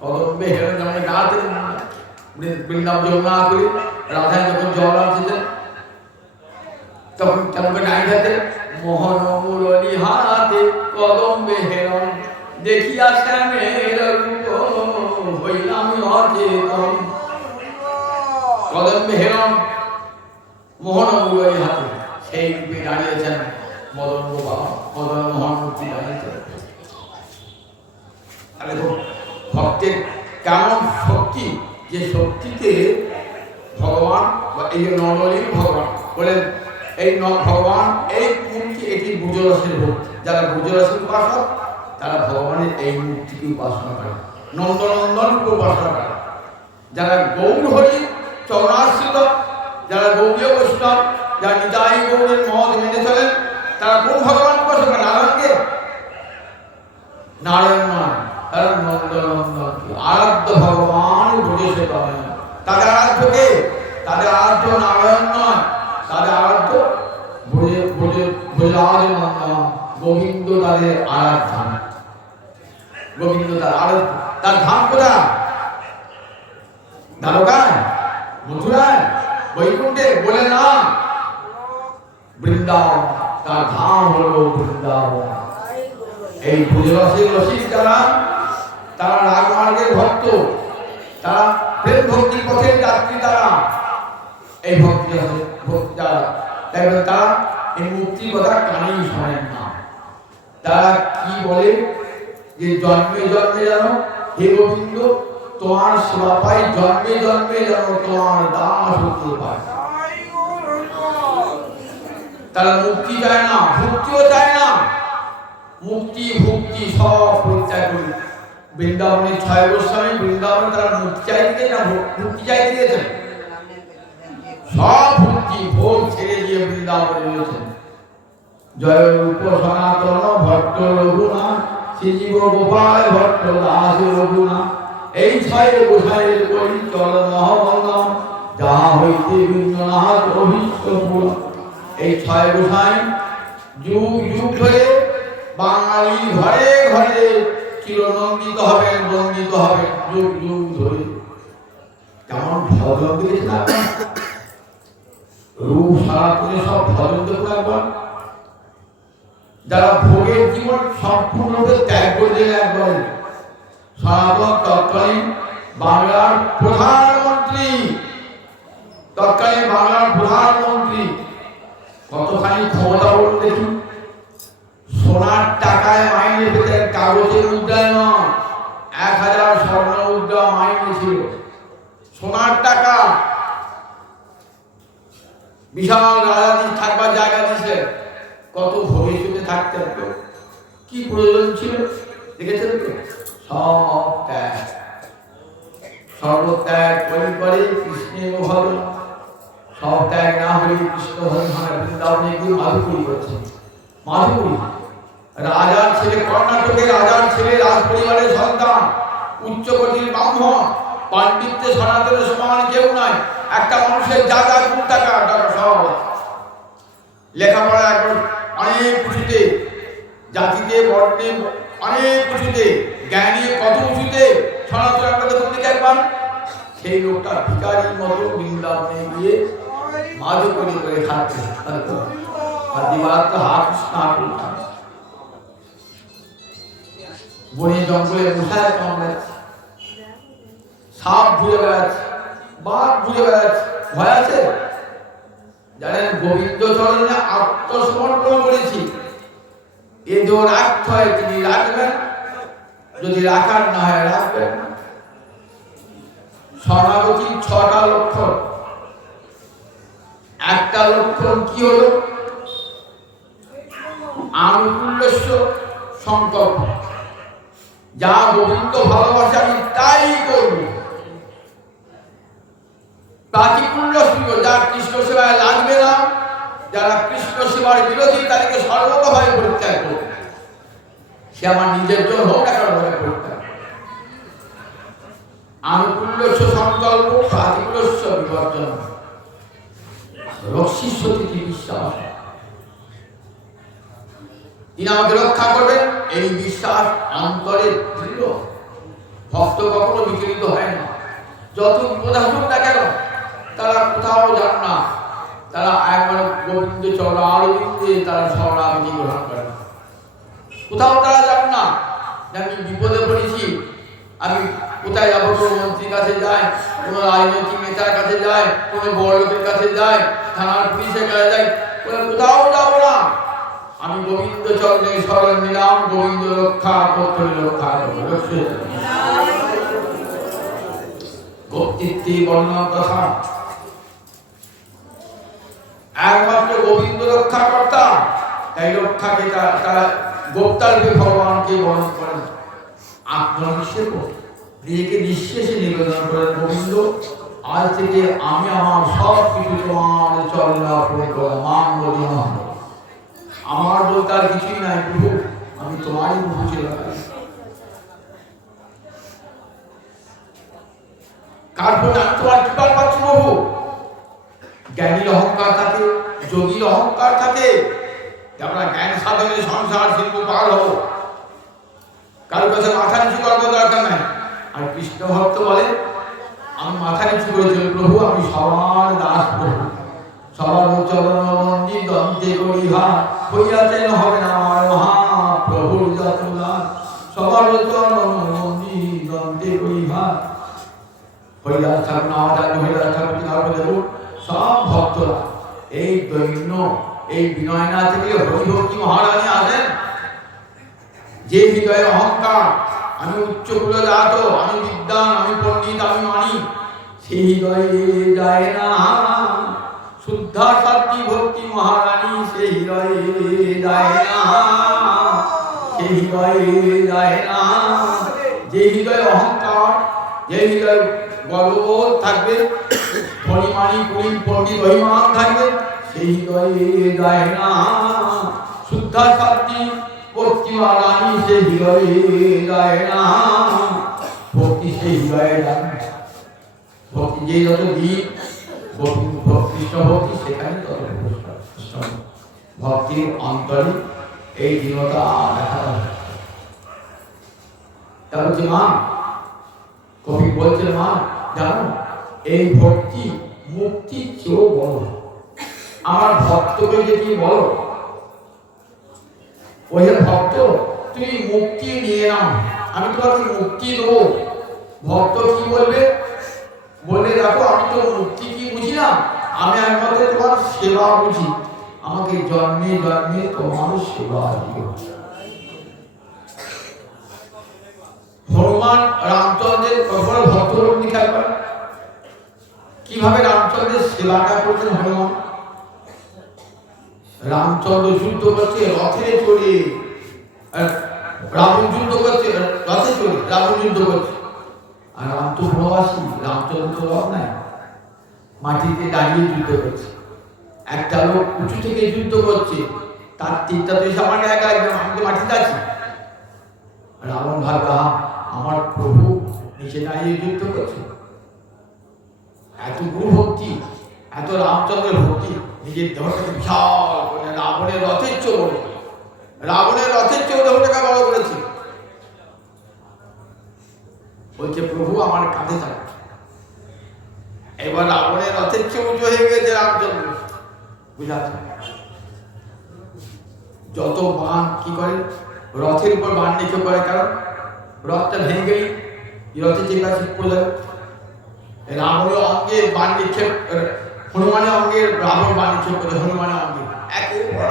কদম্বে হেরণ যেমন গাতে বৃন্দাবন যমুনা করে রাধা যখন জল আসতেন তখন কেমন ডাইন হাতে মোহন মুরলী হাতে, কদম্বে হেরণ দেখিয়া শ্যামের রূপ হইলাম অচেতন। কদম্বে হেরণ মোহন মুরলী হাতে, সেই রূপে দাঁড়িয়েছেন মদন বাবা, মদন মোহন মূর্তি দাঁড়িয়েছেন। তাহলে ভক্তের কেমন শক্তি, যে শক্তিতে ভগবান বা এই নরলীন ভগবান বলেন, এই ভগবান এই মূর্তি, এটি বুজরসের ভক্তি। যারা বুজরসের উপাসক তারা ভগবানের এই মূর্তিকে উপাসনা করে, নন্দনন্দনকে উপাসনা করে। যারা গৌর হরি চরণাশ্রিত, যারা গৌরীয় বৈষ্ণব, যারা নিতাই গৌরের মত মেনে চলেন, তারা কোন ভগবান উপাসনা করে? নারায়ণকে? নারায়ণ নয়, তারা নন্দনন্দন আরাধ্য ভগবান ব্রজেশে পাবেন। তাদের আরাধ্যকে, তাদের আরাধ্য নারায়ণ নয়, তাদের আরাধ্য গোবিন্দ তাদের আরাধ্য। গোবিন্দ তার আরাধ্য। তার ধাম কোথায়? দ্বারকায়, মথুরায়, বৈকুণ্ঠে? বলে না, বৃন্দাবন। তার ধাম হলো বৃন্দাবন। এই ভুজরসের রসিক যারা, তারা রাগমার্গের ভক্ত, তারা প্রেম ভক্তি পথের যাত্রী, তারা এই ভক্তি যারা দেখবেন তারা এই মুক্তির কথা কানেই শোনেন না। তারা কি বলে যে জন্মে জন্মে যেন হে গোবিন্দ তোমার সেবা পাই, জন্মে জন্মে যেন তোমার দাস হতে পাই। তারা মুক্তি চায় না, ভক্তিও চায় না। মুক্তি ভক্তি সব পরিত্যাগ করে বৃন্দাবনের ৬ গোস্বামী বৃন্দাবনে তারা মুক্তি চাইতে না মুক্তি চাইতে দিয়েছেন। সব ভক্তি ভোগ ছেড়ে দিয়ে বৃন্দাবনে রয়েছেন। জয় রূপ সনাতন ভট্ট রঘুনাথ, শ্রীজীব গোপাল ভট্ট দাস রঘুনাথ। এই ৬ গোসাইয়ের করি চল মহাবন্দন, যাহা হইতে বৃন্দনাথ অভীষ্ট ফুল। এই ৬ গোসাই যুগ যুগ ধরে বাঙালি ঘরে ঘরে চিরনন্দিত হবেন, বন্দিত হবেন যুগ যুগ ধরে। কেমন ভজন দিয়েছেন আপনার রূপ সারাতনে, সব ভজন দেখুন একবার। যারা ভোগের জীবন সম্পূর্ণরূপে ত্যাগ করে দিলেন একবার। সনাতন তৎকালীন বাংলার প্রধানমন্ত্রী, তৎকালীন বাংলার প্রধানমন্ত্রী কতখানি ক্ষমতা বলুন দেখুন। সোনার টাকায় মাইনে পেতেন, কাগজের মুদ্রায় নয়। ১,০০০ স্বর্ণ মুদ্রা মাইনে ছিল, সোনার টাকা। বিশাল রাজধানী থাকবার জায়গা দিয়েছে, কত ভবিষ্যতে থাকতেন তো, কি প্রয়োজন ছিল দেখেছেন তো। সব ত্যাগ, সর্বত্যাগ করে কৃষ্ণের ভজন। সব ত্যাগ না হলে কৃষ্ণ ভজন বৃন্দাবনে গিয়ে মাধুপুরী করছে। মাধুপুরী রাজার ছেলে, কর্ণাটকের রাজার ছেলে, রাজ পরিবারের সন্তান, উচ্চকোটির ব্রাহ্মণ, পাণ্ডিত্যে সনাতনের সমান কেউ নাই। একটা মানুষের যা যা গুণ টাকা সব লেখাপড়া এখন অনেক উঁচুতে, জাতিতে বর্ণে অনেক উঁচুতে, জ্ঞানী কত উঁচুতে, সনাতন আপনাদের বলতে একবার। সেই লোকটা ভিখারির মতো বৃন্দাবনে গিয়ে মাধুকরী করে খাচ্ছে, আর দিবার তো হাত স্নান করছে। বনে জঙ্গলে মশায় কামড়াচ্ছে, সাপ ঘুরে বেড়াচ্ছে, বাঘ ঘুরে বেড়াচ্ছে, ভয় আছে? জানেন গোবিন্দ চরণে আত্মসমর্পণ করেছি, এ যে রাখতে হয় তিনি রাখবেন, যদি রাখার না হয় রাখবেন না। শরণাগতির ৬টা লক্ষণ। একটা লক্ষণ কি হলো? আনুকূল্যস্য সংকল্প, যা গোবিন্দ ভালোবাসে আমি তাই করব। প্রাতিকূল্য যা কৃষ্ণ সেবায় লাগবে না, যারা কৃষ্ণ সেবার বিরোধী তাদেরকে সর্বতভাবে পরিত্যাগ করবে। সে আমার নিজের জন্য হোক না কারণ পরিত্যাগ। আনুকূল্যস্য সংকল্প, প্রাতিকূল্যস্য বিবর্জন, রক্ষিষ্যতি বিশ্বাস। তিনি আমাকে রক্ষা করবেন এই বিশ্বাস অন্তরে দৃঢ়। ভক্ত কখনো বিচলিত হয় না, যত বিপদ আসুক না কেন তারা কোথাও যান না। তারা একবার গোবিন্দ চরণারবিন্দে তারা শরণাগতি গ্রহণ করে, কোথাও তারা যান না। আমি বিপদে পড়েছি, আমি কোথায় যাবো? কোনো মন্ত্রীর কাছে যায়, কোনো রাজনৈতিক নেতার কাছে যায়, কোনো বড় লোকের কাছে যায়, থানার পুলিশের কাছে যায়, কোথাও যাবো না। আমি গোবিন্দ চরণে শরণ নিলাম, গোবিন্দ রক্ষা করতে রক্ষা করবে। কর্তৃত্বে বর্ণনা কথা একমাত্র গোবিন্দ রক্ষা কর্তা, তাই রক্ষাকে তারা গোপ্তারূপে ভগবানকে বরণ করেন। আত্মনিঃশেষ নিজেকে নিঃশেষে নিবেদন করেন, গোবিন্দ আজ থেকে আমি আমার সব কিছু তোমার চরণে অর্পণ করলাম। মান মদিনা, আমার বলতে আর কিছুই নাই প্রভু, আমি তোমারই প্রভু ছিলাম। তারপর আমি তোমার কৃপার পাচ্ছি প্রভু। জ্ঞানীর অহংকার থাকে, যোগীর অহংকার থাকে, আমরা জ্ঞান সাধনে সংসার শিল্প পার হবো, কারোর কাছে মাথা নিচু করবো দরকার নাই। আর কৃষ্ণ ভক্ত বলে আমি মাথা নিচু করেছি প্রভু, আমি সবার দাস প্রভু, সবার চরণ মন্দির দন্তে করি হাত, হইয়াছেন হবে না আমার মহাপ্রভুর যত দাস, সবার চরণ মন্দির দন্তে করি হাত। হরিদাস ঠাকুর নামাচার্য হরিদাস ঠাকুর দেব সব ভক্তরা এই দৈন্য এই বিনয় না থেকে হরিভক্তি মহারানী আসেন। যে হৃদয়ে অহংকার, আমি উচ্চ কুলে জাত, আমি বিদ্বান, আমি পণ্ডিত, আমি মানি, সেই হৃদয়ে যায় না শুদ্ধা সাত্ত্বিক ভক্তি মহারানী, সেই হৃদয়ে যায় না, সেই হৃদয়ে যায় না। যে হৃদয়ে অহংকার, যে হৃদয়ে গর্ববোধ থাকবে, ধনী মানি কুড়ি পণ্ডিত অভিমান থাকবে, সেই হৃদয়ে যায় না শুদ্ধা সাত্ত্বিক ভক্তি মহারানী, সেই হৃদয়ে যায় না। ভক্তি সেই হৃদয়ে যায় না। ভক্তি যে যত দিন কৃষ্ণ ভক্তি সেখানে তত ভক্তির অন্তরে এই দীনতা দেখা যায়। তা বলছে মা, কবি বলছে মা জানো এই ভক্তি মুক্তির চেয়েও বড়। আমার ভক্তকে যদি বলো ওই ভক্ত তুমি মুক্তি নিয়ে নাও, আমি তোমাকে মুক্তি দেবো, ভক্ত কি বলবে? বলে দেখো আমি তো মুক্তি কি বুঝি না, আমি একমাত্র তোমার সেবা বুঝি, আমাকে জন্মে জন্মে তোমার সেবা দিও। হনুমান রামচন্দ্রের কখনো ভক্ত লিখা করে কিভাবে রামচন্দ্রের সেবাটা করতেন হনুমান। রামচন্দ্র যুদ্ধ করছে রথে চড়ে, রাবণ যুদ্ধ করছে রথে চড়ে, রাবণ যুদ্ধ করছে, আর রাম তো প্রবাসী, রামচন্দ্র তো রথ নাই, মাটিতে দাঁড়িয়ে যুদ্ধ করছে। একটা লোক উঁচু থেকে যুদ্ধ করছে, তার তীরটা তো এসে আমাকে একা একদম, আমি তো মাটিতে আছি। রাবণ ভাববে আমার প্রভু নিচে দাঁড়িয়ে যুদ্ধ করছে, এত গুরু ভক্তি, এত রামচন্দ্রের ভক্তি, নিজের দেহটাকে বিশাল করে রাবণের রথের চেয়ে বড়, রাবণের রথের চেয়ে দেহটাকে বড় করেছে। বলছে প্রভু আমার কাঁধে থাক। এবার রাবণের রথের চেয়ে উঁচু হয়ে গেছে রামচন্দ্র, বুঝাচ্ছে। যত বান কি করে রথের উপর বান নিক্ষেপ করে, কারণ রথটা ভেঙে গেলে রথে চেপা চিপ করে যাবে। রাবণের অঙ্গে বান নিক্ষেপ, হনুমানের অঙ্গে রাবণ বান নিক্ষেপ করে, হনুমানের অঙ্গে একেবারে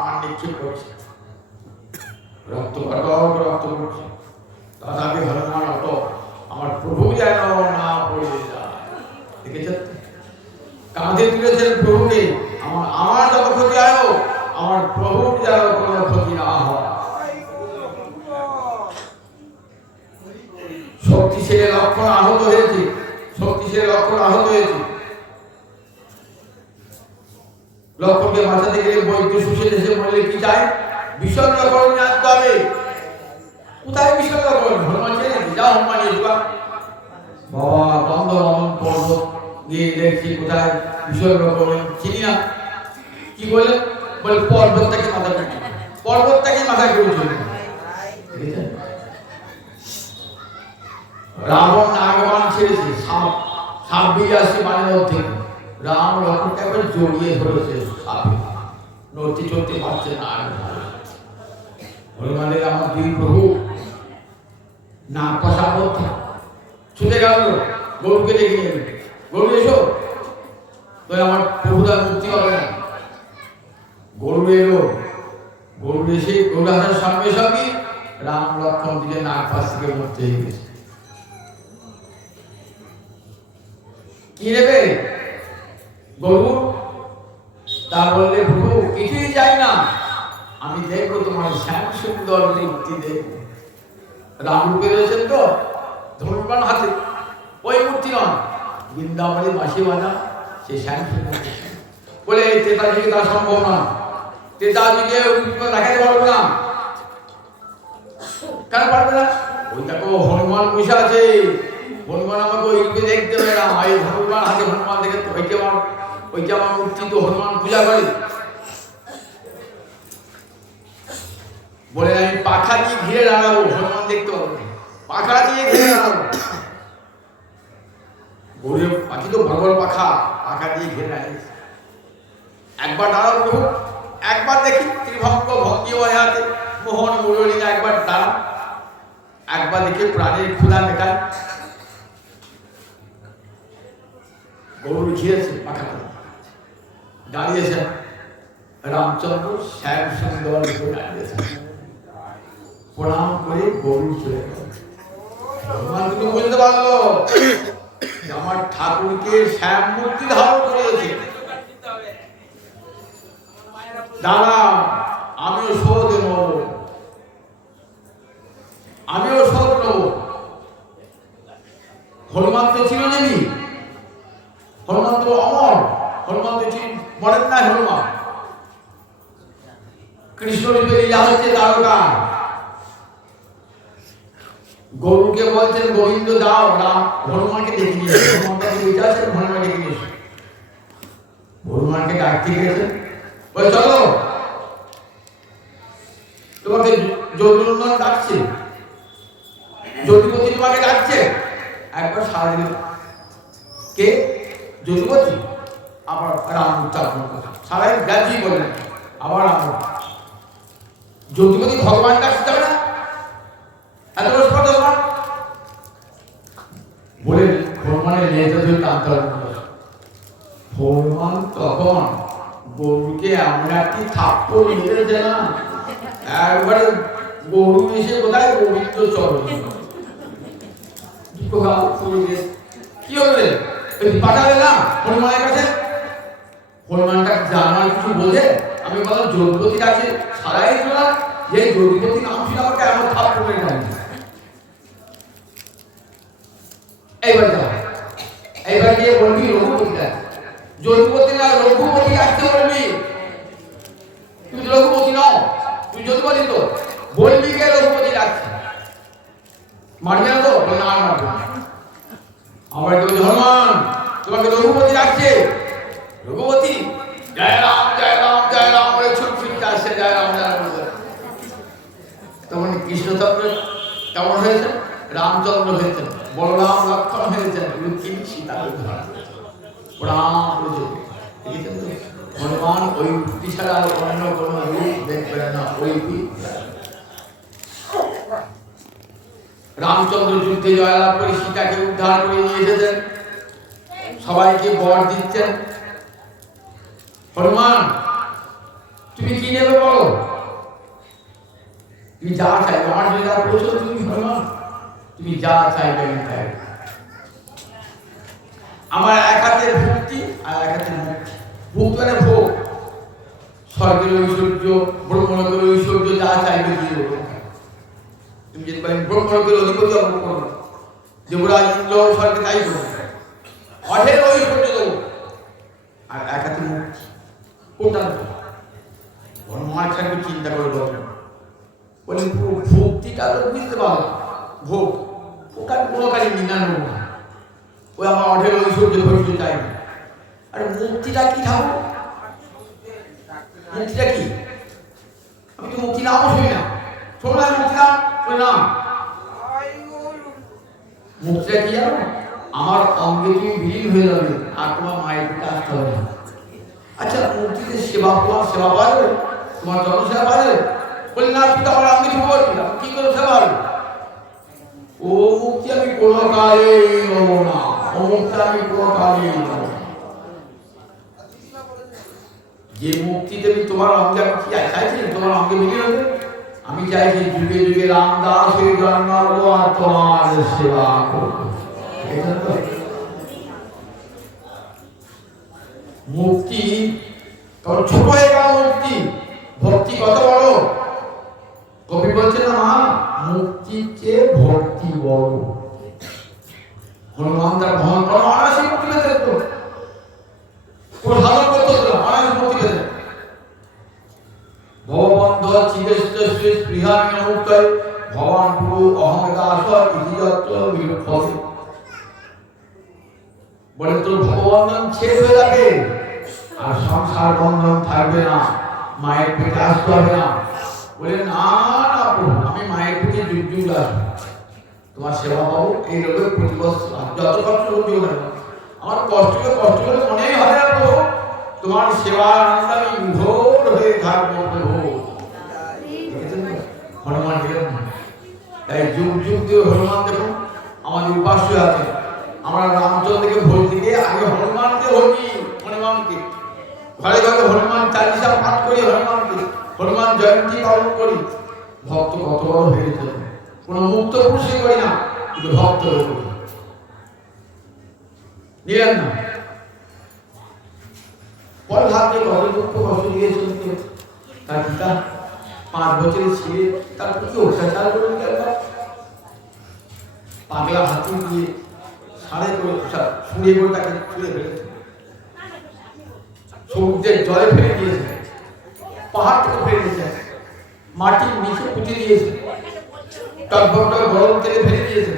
বান নিক্ষেপ করছে, রক্ত রক্ত করছে। তথাপি হনুমান অত আমার প্রভু যেন না পড়ে যায়, দেখেছেন কাঁধে তুলেছেন প্রভুকে, আমার যত ক্ষতি হয় আমার প্রভুর যেন কোনো ক্ষতি না হয়। শক্তিশালী লক্ষণ আহত হয়েছে, শক্তিশালী লক্ষণ আহত হয়েছে, লক্ষণকে বাঁচাতে গেলে বৈদ্য সুশীল এসে বললে কি চাই? বিষণ লক্ষণ আনতে হবে। কোথায় বিষণ লক্ষণ? হনুমান চেয়ে যাও হনুমান এসবা বাবা বন্ধ পর্বত গিয়ে দেখছি কোথায় বিষণ লক্ষণ চিনি না। কি বলে? বলে পর্বতটাকে মাথা করে, পর্বতটাকে মাথায় করে চলে। রাবণ নাগবান ছেড়েছে, সাপ বেরিয়ে আসছে বানের মধ্যে, রাম লক্ষণকে একবার জড়িয়ে ধরেছে সাপে, নড়তে চড়তে পারছে না। হনুমানের আমার দুই প্রভু নাক কষা করতে ছুটে গেল, গরুকে ডেকে নেবে, গরু এসো, তো আমার প্রভুদার মুক্তি হবে না। গরু এলো, গরু এসে গরু আসার সঙ্গে সঙ্গে রাম লক্ষণ দিলে নাক পাশ থেকে মরতে হয়ে গেছে। কি নেবে গরু? তা বললে প্রভু কিছুই চাই না, আমি দেখবো তোমার শ্যাম সুন্দর মূর্তি দেখবো। রাম রূপে রয়েছেন তো ধনুর্বাণ হাতে, ওই মূর্তি নয়, বৃন্দাবনে বাঁশি বাজা সে শ্যাম সুন্দর বলে তেতাজিকে তা সম্ভব না, তেতাজিকে দেখাতে পারবো না। কেন পারবে না? ওই দেখো হনুমান বসে আছে, হনুমান আমাকে ওই রূপে দেখতে হবে না, এই হনুমান হাতে হনুমান দেখে তো ওইটা আমার মূর্তি তো হনুমান পূজা করে বলে আমি পাখা দিয়ে ঘিরে দাঁড়াবো, হনুমান দেখতে পাবো, পাখা দিয়ে ঘিরে দাঁড়াবো। গৌরীয় পাখি তো বড় বড় পাখা, পাখা দিয়ে ঘিরে দাঁড়িয়েছে। একবার দাঁড়াবো প্রভু, একবার দেখি ত্রিভঙ্গ ভঙ্গি হাতে মোহন মুরলী, একবার দাঁড়া, একবার দেখে প্রাণের ক্ষুধা মেটায়। গরু ঘিরেছে পাখা দাঁড়িয়েছেন রামচন্দ্র শ্যাম সুন্দর দাঁড়িয়েছেন, প্রণাম করে গরু চলে গেল। ভগবান কিন্তু বুঝতে পারলো আমার ঠাকুরকে শ্যাম মূর্তি ধারণ করেছে, দাদা আমিও শোধ নেব, আমিও শোধ নেব। হনুমান তো চিরঞ্জীবী, হনুমান তো অমর, হনুমান তো মরেন না। হনুমান কৃষ্ণ রূপে লীলা হচ্ছে দ্বারকা। গরুকে বলছেন গোবিন্দ যাও, রাম হনুমানকে ডেকে নিয়ে এসো, হনুমান ডেকে নিয়ে এসো। হনুমানকে ডাকতে গেছেন, বলে চলো তোমাকে যদুনন্দন ডাকছে, যদুপতি তোমাকে ডাকছে। একবার সারা দিল কে যদুপতি, আবার রাম উচ্চারণ কথা সারাই ব্যাধি বললেন, আবার রাম যদুপতি ভগবান ডাকতে যাবে না, এত স্পষ্ট বলে হনুমানের নেতা ধরে টানতে হবে। হনুমান তখন গরুকে এমন একটি থাপ্পড় মেরেছে না, একবারে গরু এসে কোথায় গোবিন্দ চরণ। কি হবে পাঠাবে না হনুমানের কাছে, হনুমানটা জানার কিছু বোঝে। আমি বললাম যদুপতির কাছে সারাই না, যে যদুপতি নাম ছিল আমাকে এমন থাপ্পড় মেরে ডাকছে। এইবার গিয়ে বলবি রঘুপতি আছে, যদুপতি না রঘুপতি আসতে বলবি। তুমি রঘুপতি নাও, তুমি যদুপতি তো, বলবি কে রঘুপতি ডাকছে, মারবে না তো? না মারবে না। আমার বলছে হনুমান তোমাকে রঘুপতি ডাকছে। রঘুপতি জয় রাম জয় রাম জয় রাম বলে ছুট ছুটতে আসছে, জয় রাম জয় রাম। তখন কৃষ্ণচন্দ্র কেমন হয়েছে, রামচন্দ্র হয়েছেন, বলরাম লক্ষণ হয়েছেন, লক্ষ্মী সীতা হনুমান ওই রূপটি ছাড়া অন্য কোন রূপ দেখবেন না। ওই রামচন্দ্র যুদ্ধে জয়লাভ করে সীতাকে উদ্ধার করে নিয়ে এসেছেন, সবাইকে বর দিচ্ছেন। হনুমান তুমি কি নেবে বলো, তুমি যা চাইবে, আমার জন্য যা বলছো তুমি হনুমান, তুমি যা চাইবে আমি তাই। আমার এক হাতের ভক্তি আর এক হাতের মুক্তি। ভক্তি মানে ভোগ, স্বর্গের ঐশ্বর্য, ব্রহ্মলোকের ঐশ্বর্য, যা চাইবে দিয়ে দেবো। তুমি যদি বলেন ব্রহ্মলোকের অধিপতি অর্পণ করবো, দেবরাজ ইন্দ্র স্বর্গে তাই করবো, অঢের ঐশ্বর্য দেবো। আর এক হাতের মুক্তি কোনটা হনুমান ঠাকুর চিন্তা করে বলেন, বলেন ভক্তিটা তো বুঝতে পারো, ভোগ ওটা কোনো কাজে নিন্দা নেব না, ওই আমার অঢের ঐশ্বর্য ধৈর্য চাই না। আর মুক্তিটা কি ঠাকুর, মুক্তিটা কি? আমি তো মুক্তি নামও শুনি না, শোনো না মুক্তি নাম, ওই নাম মুক্তিটা কি জানো? আমার অঙ্গে তুমি বিলীন হয়ে যাবে আর তোমার মায়ের দিকে আসতে হবে না। আচ্ছা মুক্তিতে সেবা পাওয়া, সেবা পাওয়া যাবে, তোমার জনসেবা পাওয়া যাবে? বলি না তুই তো আমার অঙ্গে ঢুকে পড়বি, কি করে সেবা হবে? ও মুক্তি আমি কোনো কালে নেব না, ও মুক্তি আমি কোনো কালে নেব না। যে মুক্তি দেবী তোমার অঙ্গে, আমি কি চাইছি তোমার অঙ্গে বিলীন হবে? আমি চাইছি যুগে যুগে রামদাস হয়ে জন্মাবো আর তোমার সেবা করবো। মুক্তি তখন ছোট হয়ে গেল, মুক্তি ভক্তি কত বড়। কবি বলছেন না মা, মুক্তির চেয়ে ভক্তি বড়। হনুমান তার ভ্রমণ করা অনায়াসে মুক্তি পেতে তো, কোনো সাধন করতে হতো না, অনায়াসে মুক্তি পেতে। ভববন্ধ চিদেষ্ট স্পৃহামি মুক্ত ভবান পুরু অহংদাস ইতিযত্র বিরুদ্ধ। বলে তোর ভগবন্ধন শেষ হয়ে যাবে, আর সংসার বন্ধন থাকবে না, মায়ের পেটে আসতে হবে না। বলে না না প্রভু, আমি মায়ের পেটে যুগ যুগ আসবো, তোমার সেবা পাবো, এই রোগের প্রতি বছর যত কষ্ট করতে হবে আমার কষ্ট করে মনেই হয় না প্রভু, তোমার সেবার আনন্দ আমি বিভোর হয়ে থাকবো প্রভু। হনুমান গেলেন না, তাই যুগ যুগ দিয়ে হনুমান দেখুন আমাদের উপাস্য আছে। আমরা রামচন্দ্রকে ভোট দিয়ে আগে হনুমানকে ভোটি, হনুমানকে ঘরে ঘরে হনুমান চালিসা পাঠ করি, হনুমানকে হনুমান জয়ন্তী পালন করি। ভক্ত কত বড় হয়েছে, কোনো মুক্ত পুরুষে করি না, কিন্তু ভক্ত করি। নিলেন না প্রহ্লাদকে কত দুঃখ কষ্ট দিয়েছেন তার পিতা, 5 বছরের ছেলে, তার প্রতি অত্যাচার করে পাগলা হাতি দিয়ে সাড়ে করে ছুঁড়ে করে তাকে ছুঁড়ে ফেলেছে, সমুদ্রের জলে ফেলে দিয়েছে, পাহাড় থেকে ফেলে দিয়েছে, মাটির নিচে পুঁতে দিয়েছে, টকবক গরম তেলে ফেলে দিয়েছে।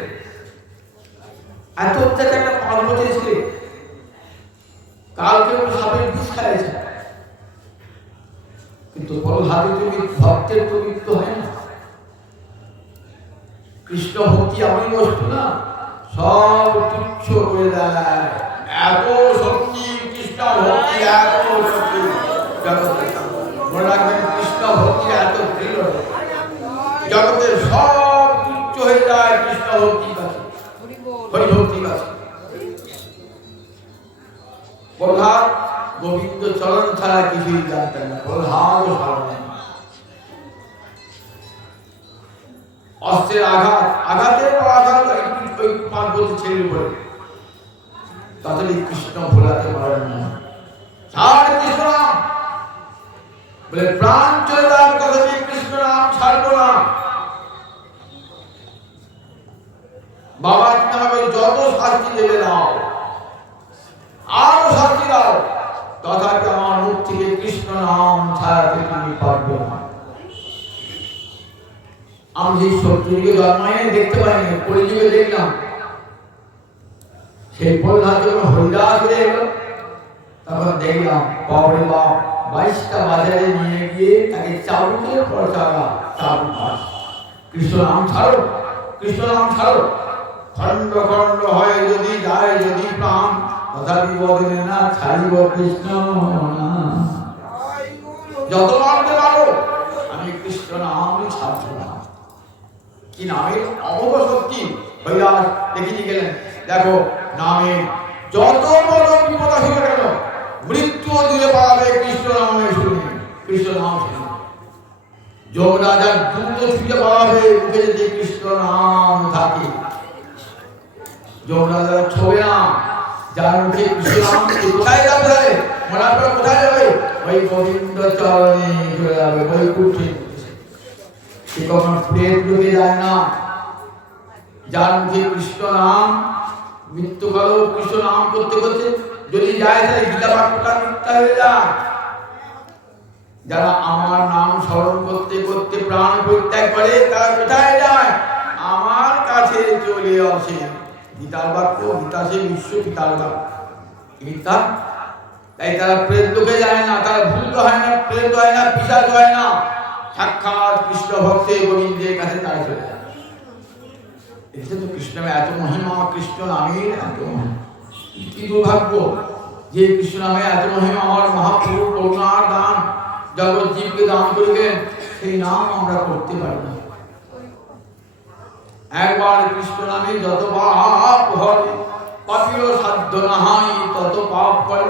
এত অত্যাচার একটা 5 বছরের ছেলে, কালকে সাপের বিষ খাইছে, কিন্তু প্রহ্লাদের তুমি ভক্তের তো মৃত্যু হয় না। কৃষ্ণ ভক্তি এমন বস্তু না, সব তুচ্ছ করে দেয়। এত শক্তি কৃষ্ণ ভক্তি, এত শক্তি মনে রাখবেন, কৃষ্ণ ভক্তি এত দৃঢ়, জগতের সব তুচ্ছ হয়ে যায় কৃষ্ণ ভক্তির কাছে, হরি ভক্তির কাছে। প্রহ্লাদ গোবিন্দ চরণ ছাড়া কিছুই জানতেন না, প্রহ্লাদ অস্ত্রের আঘাতের আঘাত ওই 5 বছর ছেলের উপরে, তাড়াতাড়ি কৃষ্ণ ভোলাতে পারেন না। ছাড় কৃষ্ণ নাম বলে প্রাণ চলে যাওয়ার কথা, কৃষ্ণ নাম ছাড়বো না। বাবা তুমি আমাকে যত শাস্তি দেবে দাও, আরো শাস্তি দাও, তথাপি আমার মুখ থেকে কৃষ্ণ নাম ছাড়াতে তুমি পারবে না। আমি সেই শত্রুকে জন্মায় দেখতে পাইনি, কলিযুগে দেখলাম। সেই প্রহ্লাদ যখন হরিদাস হয়ে গেল, তখন দেখলাম বাপরে বাপ, 22টা বাজারে নিয়ে গিয়ে তাকে চাবুকের পর চাবুক মাস, কৃষ্ণ নাম ছাড়ো, কৃষ্ণ নাম ছাড়ো। খণ্ড খণ্ড হয় যদি যায় যদি প্রাণ, তথাপি বদলে না ছাড়িব কৃষ্ণ নাম। যত মারতে পারো আমি কৃষ্ণ নামই ছাড়ব না। কি নামের অমোঘ শক্তি, হরিদাস দেখিয়ে গেলেন। দেখো নামে যত বড় বিপদ আসুক কেন, মৃত্যু দূরে পালাবে কৃষ্ণ নামে শুনে, কৃষ্ণ নাম শুনে। যোগ রাজার দ্রুত ছুটে পালাবে মুখে যদি কৃষ্ণ নাম থাকে। যোগ রাজা ছবে না, যার মুখে কৃষ্ণ নাম, কোথায় যাবে, মরার পর কোথায় যাবে, ওই গোবিন্দ চরণে চলে যাবে, ওই কুঠি। সে কখন প্রেত লোকে যায় না। যার মুখে কৃষ্ণ নাম, মৃত্যুকাল কৃষ্ণ নাম করতে করতে যদি যায় তাহলে গীতা বাক্যটা মিথ্যা হয়ে যায়। যারা আমার নাম স্মরণ করতে করতে প্রাণ পরিত্যাগ করে তারা কোথায় যায়, আমার কাছে চলে আসে। গীতার বাক্য, গীতা সে বিশ্ব পিতার বাক্য, গীতা। তাই তারা প্রেত লোকে যায় না, তারা ভূত হয় না, প্রেত হয় না, পিশাচ হয় না, সাক্ষাৎ কৃষ্ণ ভক্তে গোবিন্দের কাছে তারা চলে যায়। এসে তো কৃষ্ণের এত মহিমা, কৃষ্ণ নামের এত মহিমা। কি দুর্ভাগ্য যে কৃষ্ণ নামে এত মহিমা, আমার মহাপ্রভু করুণার দান জগৎ জীবকে দান করিলেন, সেই নাম আমরা করতে পারি না। একবার কৃষ্ণ নামে যত পাপ হয়, পাপীর সাধ্য নাহাই তত পাপ করে।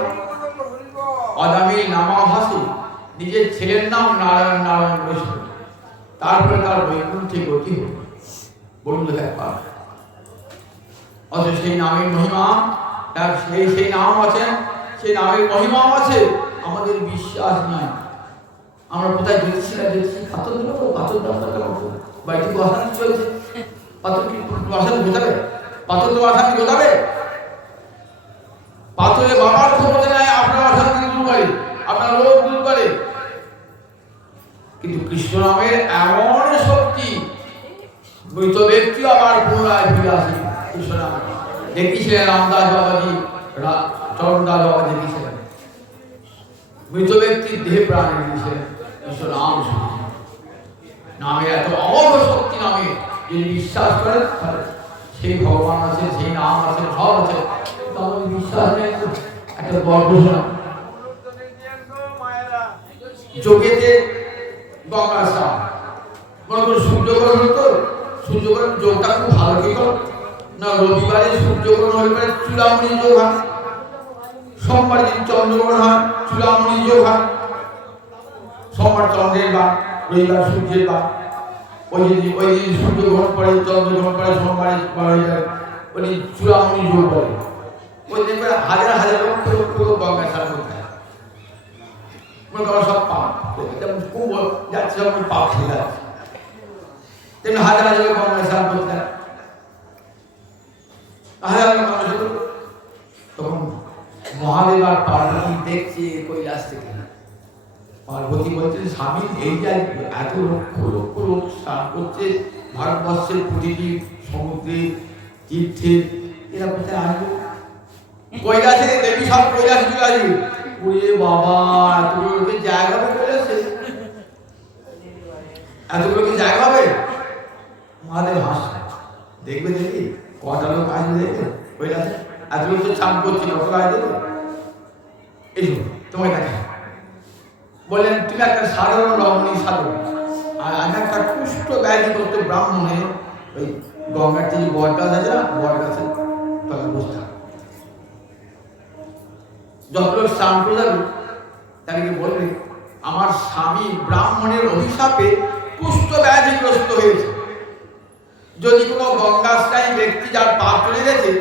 অদামি নামাভাসে নিজের ছেলের নাম নারায়ণ নারায়ণ বসে, তারপরে তার বৈকুণ্ঠে গতি হল, বলুন একবার। অথচ সেই নামের মহিমা, তার সেই নাম আছে, সেই নামের মহিমাও আছে, আমাদের বিশ্বাস নাই। আমরা কোথায় জ্যোতিষীরা জ্যোতিষী পাথর দিল, পাথর বাড়িতে অশান্তি চলছে, পাথর কি অশান্তি বোঝাবে? পাথর তো অশান্তি বোঝাবে? পাথরে বাবার ক্ষমতা নেয় আপনার অশান্তি দূর করে, আপনার রোগ দূর করে। কিন্তু কৃষ্ণ নামের এমন শক্তি, মৃত ব্যক্তি আবার পুনরায় ফিরে আসে কৃষ্ণ নামে। দেখেছিলেন রামদাস বাবাজি চরণদাস বাবা যে দিয়েছিলেন, মৃত ব্যক্তির দেহে প্রাণ দিয়েছিলেন ঈশ্বর নাম নামে, এত অমোঘ শক্তি নামে যদি বিশ্বাস করেন তাহলে সেই ভগবান আছে, সেই নাম আছে, সব আছে, তাহলে বিশ্বাস নেই। একটা গল্প শোনা, যোগেতে গঙ্গা স্নান মনে করো সূর্যগ্রহণ হতো, সূর্যগ্রহণ যোগটা খুব ভালো কি করো না, রবিবারে সূর্যগ্রহণ হলে পরে চূড়ামণি যোগ হয়, সোমবার দিন চন্দ্রগ্রহণ হয়, চূড়ামণি যোগ হয়, সোমবার চন্দ্রের বার, রবিবার সূর্যের বার, ওই দিন সূর্যগ্রহণ পরে চন্দ্রগ্রহণ পরে সোমবারে ওই দিন চূড়ামণি যোগ বলে। ওই দিন হাজার হাজার লক্ষ লক্ষ লোক গঙ্গা স্নান করতে হয়, মনে করো সব পাপ, যেমন কুম্ভ যাচ্ছে সব পাপ ছিল তেমনি হাজার হাজার লোক গঙ্গা স্নান করতে হয়, হাজার মানুষ। তখন মহাদেব আর পার্বতী দেখছে কৈলাস থেকে, পার্বতী বলছে স্বামী এই যে এত লক্ষ লক্ষ লোক স্নান করছে ভারতবর্ষের প্রতিটি সমুদ্রে তীর্থে, এরা কোথায় আসবে? কৈলাসে দেবী সব কৈলাসে চলে আসবে। ওরে বাবা, এতগুলোকে জায়গা হবে কৈলাসে, এতগুলোকে জায়গা হবে? মহাদেব হাসছে, দেখবে দেখি কটা লোক আসবে, দেখবে কৈলাসে এতগুলো তো চাপ করছি, কত আসবে এই তোমায় দেখে বললেন তুমি একটা সাধারণ রমণী সাধু, আর আমি একটা কুষ্ঠ ব্যাধিগ্রস্ত ব্রাহ্মণে ওই গঙ্গার যে বট গাছ আছে না, বট গাছে তখন বসে থাকো, যত লোক স্নান করে যাবে তাদেরকে বলবে আমার স্বামী ব্রাহ্মণের অভিশাপে কুষ্ঠ ব্যাধিগ্রস্ত হয়েছে, যদি কোনো গঙ্গাস্নায়ী ব্যক্তি যার পাপ চলে গেছে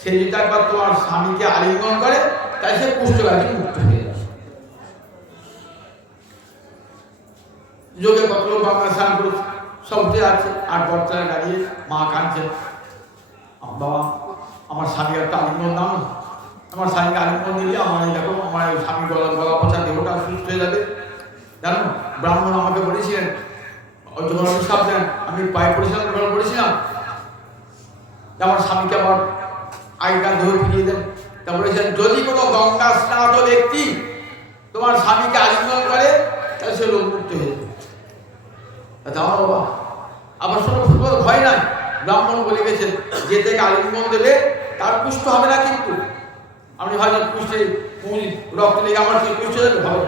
সে যদি একবার তোমার স্বামীকে আলিঙ্গন করে তাই সে কুষ্ঠ ব্যাধি মুক্ত হয়ে যাবে। যোগে কত লোক গঙ্গা স্নান করেছে, সবচেয়ে আছে, আর বর্তায় দাঁড়িয়ে মা কাঁদছে, বাবা আমার স্বামী একটা আলিঙ্গন দাও, আমার স্বামীকে আলিঙ্গন দিলে আমার দেখো আমার স্বামী গলা পচা দেহটা সুস্থ হয়ে যাবে। জানো ব্রাহ্মণ আমাকে বলেছিলেন, যখন অভিশাপ দেন আমি পায়ে পড়েছিলাম, গ্রহণ করেছিলাম, আমার স্বামীকে আবার আগেকার দেহ ফিরিয়ে দেন। তা বলেছিলেন যদি কোনো গঙ্গা স্নাত ব্যক্তি তোমার স্বামীকে আলিঙ্গন করে তাহলে সে রোগ মুক্ত হয়ে যাবে। যাও বাবা, আবার শোনো ভয় নাই, ব্রাহ্মণ বলে গেছেন যে থেকে আলিঙ্গন দেবে তার পুষ্ট হবে না, কিন্তু আপনি ভাবেন পুষ্টে রক্ত লেগে আমার কি পুষ্ট যাবে, হবে।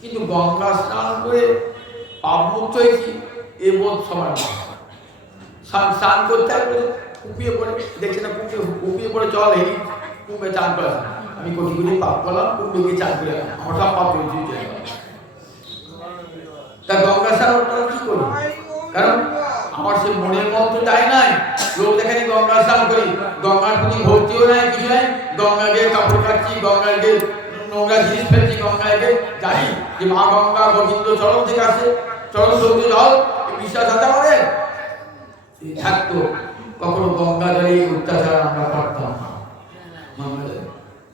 কিন্তু গঙ্গা স্নান করে পাপ মুক্ত হয়েছি এ বোধ সবার স্নান করতে হবে, কুপিয়ে পড়ে দেখছে না, কুপিয়ে পড়ে চল এই কুপে চান করে, আমি কোটি কোটি পাপ করলাম, কুম্ভে গিয়ে চান করে আমার সব পাপ হয়েছে। তা গঙ্গা স্নান কি করি, কারণ আমার সে মনের মতো তাই নাই, লোক দেখানি গঙ্গা স্নান করি, গঙ্গার প্রতি ভর্তিও নাই, কিছু নাই, গঙ্গা গিয়ে কাপড় কাটছি, গঙ্গায় গিয়ে নোংরা জিনিস ফেলছি, গঙ্গায় গিয়ে জানি যে মা গঙ্গা গোবিন্দ চরণ থেকে আসে, চরণ সৌন্দর্য জল, বিশ্বাস আছে আমাদের থাকতো, কখনো গঙ্গা জলে অত্যাচার আমরা করতাম না,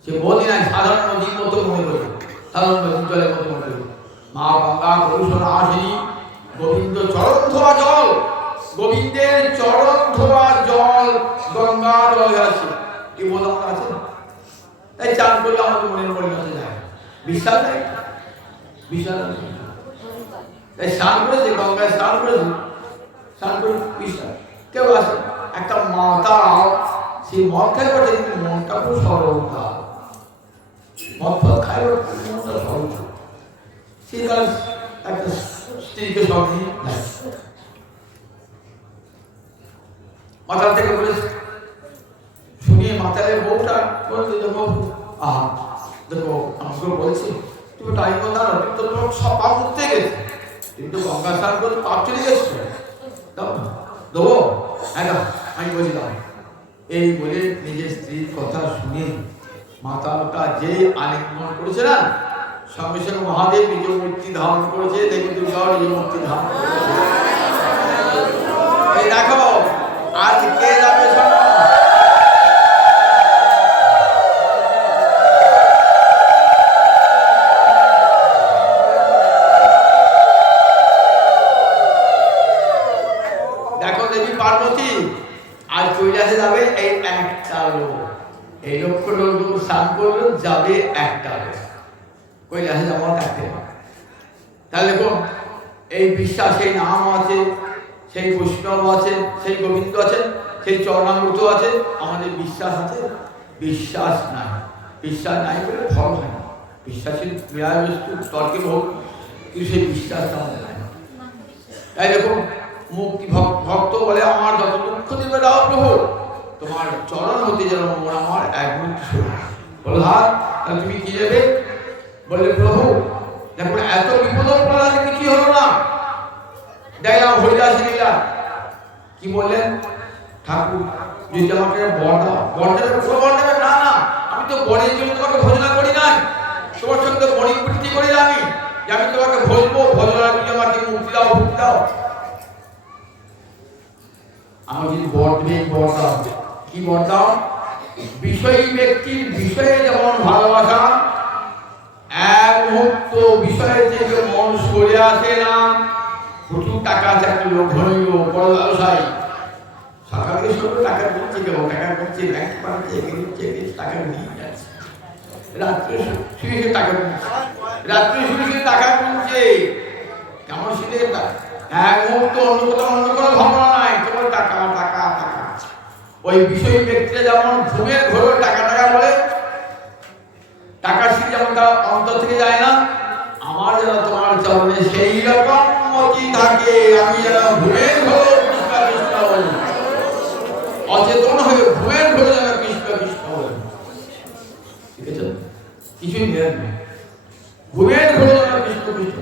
সে নদী নাই, সাধারণ নদীর মতো মনে করি, সাধারণ নদীর জলের মতো মনে করি, মা গঙ্গা কৌশল আসেনি, গোবিন্দ চরণ ধোয়া জল, গোবিন্দের চরণ ধোয়া জল গঙ্গা জলে আছে, কি বোধ আমার আছে, তাই চান করলে আমাদের মনের পরিণত যায়, বিশ্বাস নেই, বিশ্বাস তাই স্নান করেছে, গঙ্গায় স্নান করেছে, স্নান করে বিশ্বাস কেউ আসে একটা মাথা, সেই মদ খাই বটে কিন্তু মনটা খুব সরলতা, মদ ফদ খাই মনটা সরল, সেই তার একটা স্ত্রীকে সঙ্গে মাথার থেকে বলে শুনিয়ে মাথায় বউটা বলছে যে বাবু আহা দেখো আমাকে বলছি তুমি টাইম দাঁড়ো, তুমি তো তোমার সব পাপ মুক্তে গেছে, কিন্তু গঙ্গা স্নান করে পাপ চলে গেছে, দাও দেবো, হ্যাঁ আমি বলি দাও, এই বলে নিজের স্ত্রীর কথা শুনে মাতালটা যে আলিঙ্গন করেছে না, সঙ্গে সঙ্গে মহাদেব নিজের মূর্তি ধারণ করেছে, দেখে দুর্গা নিজের মূর্তি ধারণ করেছে। দেখো আজ কে যাবে শোনো, দেখো দেবী পার্বতী আজ কৈলাসে যাবে, এই একটা লোক, এই লক্ষ লোক স্নান করলো, যাবে একটা লোক কৈলাসে যাওয়া থাকতে। তাহলে দেখুন এই বিশ্বাস, সেই নাম আছে, সেই বৈষ্ণব আছে, সেই গোবিন্দ আছে, সেই চরণামৃত আছে, আমাদের বিশ্বাস আছে? বিশ্বাস নাই। বিশ্বাস নাই বলে ফল হয় না। বিশ্বাসের বিরাট বস্তু তর্কে ভোগ, কিন্তু সেই বিশ্বাসটা আমাদের নাই। তাই দেখুন মুক্তি ভক্ত বলে আমার যত দুঃখ দিবে দাও প্রভু, তোমার চরণ হতে যেন মন আমার এক মুক্তি শুরু। বলো হাত, তাহলে তুমি কি দেবে? বললে প্রভু দেখুন এত বিপদ পড়ালে কিছু হলো না, দেখলাম হরিদাস লীলা। কি বললেন? ঠাকুর যদি আমাকে বর দাও। বর দেবে? কোনো বর দেবে না। না, আমি তো বরের জন্য তোমাকে ভোজনা করি নাই, তোমার সঙ্গে মণিবৃত্তি করি না আমি, যে আমি তোমাকে ভজবো, ভজনা তুমি আমাকে মুক্তি দাও, মুক্তি দাও। আমার যদি বর দেবে, বর দাও। কি বর দাও? বিষয়ী ব্যক্তির বিষয়ে যেমন ভালোবাসা, এক মুহূর্ত বিষয় থেকে মন সরে আসে না। প্রচুর টাকা চাকরি, ধনী লোক, বড় ব্যবসায়ী, সকালে সকালে টাকা দিচ্ছে, কেউ টাকা করছে, ব্যাংক পাচ্ছে, টাকা নিয়ে যাচ্ছে, রাত্রে শুয়ে টাকা দিচ্ছে, রাত্রে শুয়ে টাকা কিনছে। কেমন শীতের এক মুহূর্ত অন্য কোনো ভাবনা নাই, কেবল টাকা টাকা টাকা। ওই বিষয়ী ব্যক্তিরা যেমন ঘুমের ঘোরে টাকা টাকা বলে, টাকার শীত যেমন তার অন্তর থেকে যায় না, আমার যেন তোমার চরণে সেই রকম মতি থাকে, আমি যেন ঘুমের ঘোর কৃষ্ণ কৃষ্ণ বলি, অচেতন হয়ে ঘুমের ঘোরে যেন কৃষ্ণ কৃষ্ণ বলি। ঠিক আছে? কিছুই নেই, ঘুমের ঘোরে যেন কৃষ্ণ কৃষ্ণ।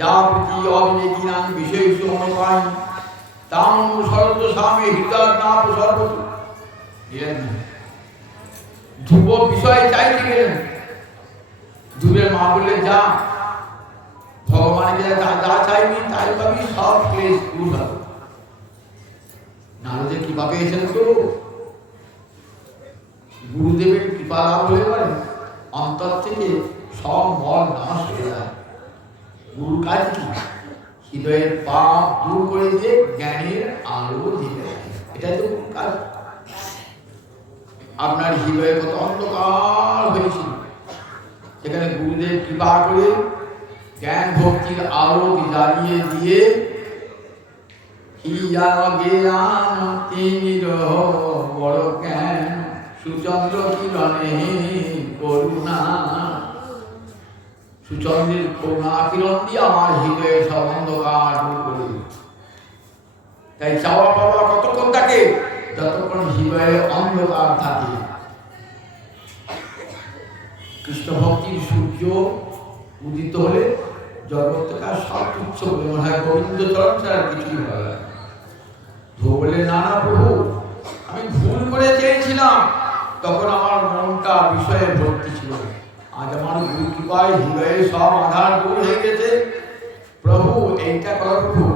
যা প্রীতি অবিবেকী নাম বিষয় সময় পাই, তাম অনুসরত স্বামী হৃদয় না প্রসর্বত। ধ্রুব বিষয় চাইতে গেলেন, ধ্রুবের মা বললেন যা ভগবানকে যা চাইবি তাই পাবি, সব ক্লেশ দূর হবে। নারদের কৃপা পেয়েছেন তো, গুরুদেবের কৃপা লাভ হয়ে পারে, অন্তর থেকে সব মল নাশ হয়ে যায়। গুরুর কাজ কি? হৃদয়ের পাপ দূর করে দিয়ে জ্ঞানের আলো দিবে, এটাই তো গুরুর কাজ। আপনার হৃদয়ে কত অন্ধকার হয়েছিল, সেখানে গুরুদেব কৃপা করে জ্ঞান ভক্তির আলো জ্বালিয়ে দিয়ে বড় জ্ঞান সুচন্দ্র কিরণে করুণা, সুচন্দ্রের করুণা কিরণ দিয়ে আমার হৃদয়ে সব অন্ধকার দূর করে। তাই চাওয়া পাওয়া কতক্ষণ থাকে? যতক্ষণ হৃদয়ে অন্ধকার থাকে। কৃষ্ণ ভক্তির সূর্য উদিত হলে জগৎ থেকে সব তুচ্ছ বলে মনে হয়, গোবিন্দ চরণ ছাড়া কিছুই ভালো লাগে। বলে না না প্রভু, আমি ভুল করে চেয়েছিলাম, তখন আমার মনটা বিষয়ে ভর্তি ছিল। আজ আমার গুরু কৃপায় হৃদয়ে সব আধার দূর হয়ে গেছে। প্রভু এইটা করো প্রভু,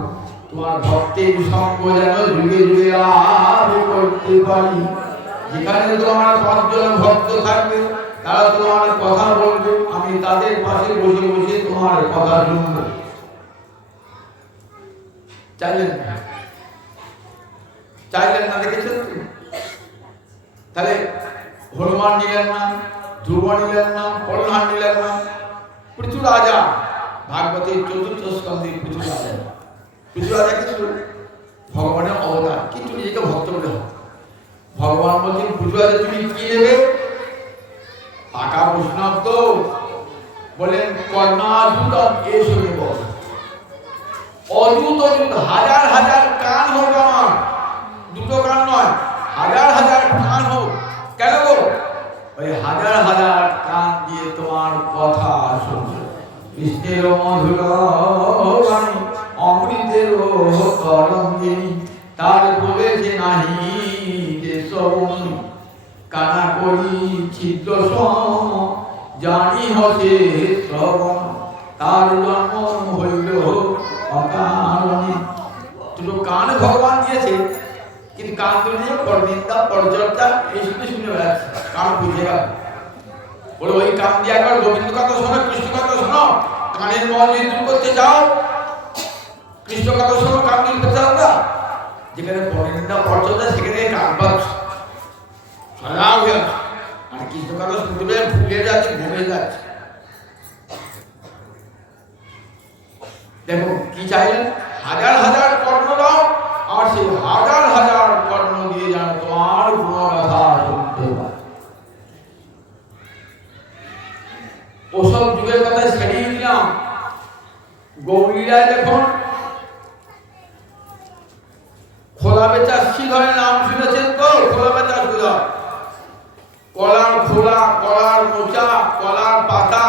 তোমার ভক্তের সঙ্গ যেন যুগে যুগে লাভ করতে পারি। যেখানে তোমার 5 জন ভক্ত থাকবে, তারা তোমার কথা বলবে, আমি তাদের পাশে বসে বসে তোমার কথা শুনবো। চাইলেন না? চাইলেন না? দেখেছেন? তাহলে হনুমান নিলেন না, ধ্রুব নিলেন না, প্রহ্লাদ নিলেন না, পৃথু রাজা, ভাগবতের 4th স্কন্ধে পৃথু রাজা। পৃথু রাজা কিন্তু ভগবানের অবতার, কিন্তু নিজেকে ভক্ত বলে হয়। ভগবান বলছেন পৃথু রাজা তুমি কি নেবে? পাকা বৈষ্ণব তো, বলেন কর্ণাযুত এসো নেব। অযুত অযুত হাজার হাজার কান হোক আমার, দুটো কান নয়, হাজার হাজার কান হোক। কেন গো? ওই হাজার হাজার কান দিয়ে তোমার কথা শুনবে। কৃষ্ণের মধুর বাণী অমৃতের তরঙ্গিনী, তার বলেছে নাহি যে শ্রবণী, কানা করি ছিদ্র সম জানি হতে শ্রবণ, তার জন্ম হইল অকারণে। দুটো কান ভগবান দিয়েছে, কিন্তু কান দুটো পরনিন্দা পরচর্চা এই শুনে শুনে বেড়াচ্ছে, কান বুঝে গেল। বলে ওই কান দিয়ে একবার গোবিন্দ কথা শোনো, কৃষ্ণ কথা শোনো। কানের মল যদি দূর করতে চাও, কৃষ্ণ কথা শোনো, কান দূর করতে চাও না, যেখানে পরনিন্দা পর্যদা সেখানে কাকবাজ সদা হয়ে আছে। আর কৃষ্ণ কথা শুনতে পেয়ে ভুলে যাচ্ছে, ঘুমিয়ে যাচ্ছে। দেখো কি চাইলেন, হাজার হাজার কর্ণ দাও, আর সেই হাজার হাজার কর্ণ দিয়ে যেন তোমার গুণগাথা শুনতে পায়। ওসব যুগের কথা ছেড়েই দিলাম। গৌরীরায় দেখুন, খোলা বেচা শ্রীধরের নাম শুনেছেন তো? খোলা বেচা শ্রীধর, কলার খোলা, কলার মোচা, কলার পাতা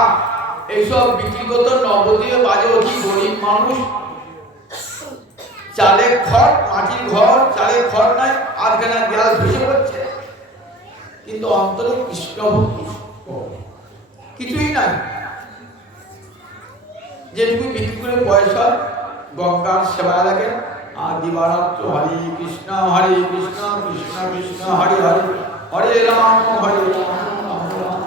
এইসব বিক্রি করতো নবদ্বীপে। বাজে অতি গরিব মানুষ, চালের খড়, মাটির ঘর, চালের খড় নাই, আধখানা দেয়াল ধসে পড়ছে, কিন্তু অন্তরে কৃষ্ণ ভক্তি কিছুই নাই। যেটুকু বিক্রি করে পয়সা গঙ্গার সেবা লাগে, আর দিবারাত্র হরে কৃষ্ণ কৃষ্ণ কৃষ্ণ হরে হরে, হরে রাম হরে রাম রাম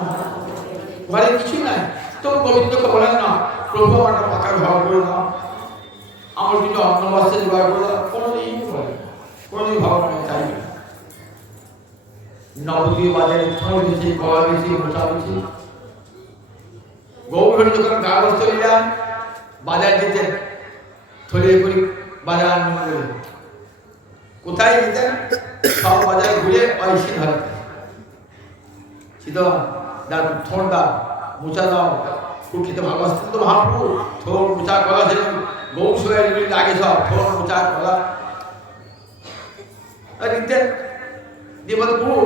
ঘরে কিছুই নাই। তো গোবিন্দকে বলেন না, প্রভু আমার পাকা ঘর করে দাও, আমার কিছু অন্ন বস্ত্র জোগাড় করে দাও, কোনোদিন বলে, কোনোদিন ভগবান চাইবে না। নবদ্বীপ বাজারে থোড় বেশি, কলা বেশি, মোচা বেশি। গৌরহরি যখন গা বস্ত্র নিলেন, বাজার যেতেন, থলিয়ে করি বাজার করে কোথায় যেতেন, সব বাজারে ঘুরে ওই সিধর সিধর দাও, থোড় দাও, মোচা দাও, খুব খেতে ভালোবাসতেন তো মহাপ্রভু। থোড় মোচা কলা ছিল, গৌর সবাই লাগে সব থোড় মোচা কলা দিতেন। দিয়ে বলতো প্রভু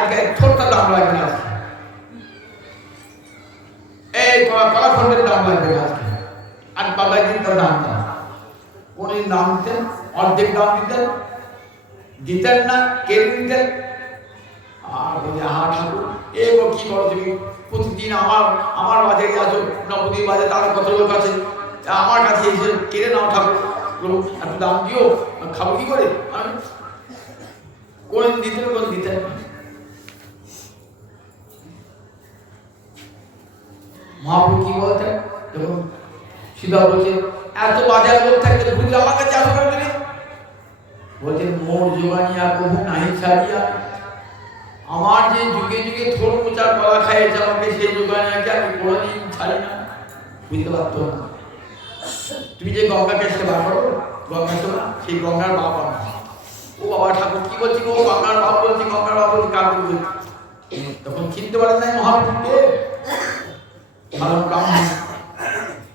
আগে থোড়টা দাম লাগবে না, এই কলা খন্ডের দাম লাগবে না, আর বাবা দিন তার দাম দাম। কোনদিন দাম দিতেন, অর্ধেক দাম দিতেন, দিতেন না, কেড়ে নিতেন। আর বলে হা ঠাকুর এ কি করো তুমি, প্রতিদিন আমার বাজারে আসো, নবদ্বীপ বাজারে তার কত লোক আছে, আমার কাছে এসে কেড়ে নাও ঠাকুর, এত দাম দিও, খাবো কি করে? কোনদিন দিতেন, কোন দিতেন। মহাপ্রভু কি বলতেন, দেখুন সিধা বলছে এত বাজার লোক থাকতে ভুল আমার কাছে আসো কেন তুমি? বলছেন মোর জোগানিয়া প্রভু নাহি ছাড়িয়া, আমার যে যুগে যুগে থোড় মোচার কলা খাইয়েছে আমাকে, সেই জোগানিয়াকে আমি কোনোদিন ছাড়ি না। বুঝতে পারতো না, তুমি যে গঙ্গাকে সেবা করো, গঙ্গা সেবা, সেই গঙ্গার বাপ আমি। ও বাবা ঠাকুর কি বলছি গো, গঙ্গার বাপ বলছি, গঙ্গার বাপ বলছি, কার বলছি? তখন চিনতে পারেন নাই মহাপ্রভুকে। ভালো ব্রাহ্মণ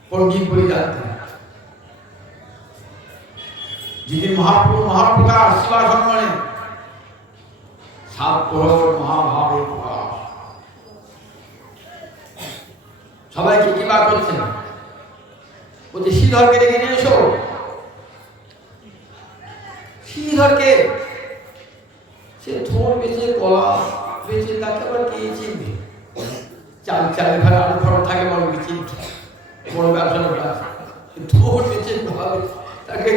পণ্ডিত বলে জানতেন। যেদিন মহাপ্রভু মহাপ্রকাশ শিবা সম্মানে সাত প্রহর মহাভাবের প্রকাশ, সবাইকে কিবা করছেন, বলছে শ্রীধরকে ডেকে নিয়ে এসো। শ্রীধরকে, সে থোড় বেঁচে, কলা বেঁচে, তাকে আবার কে চিনবে? চালের ঘরে আলু খরচ থাকে, বড় চিনতে বড় ব্যবসার আছে, থোড় বেঁচে তাকে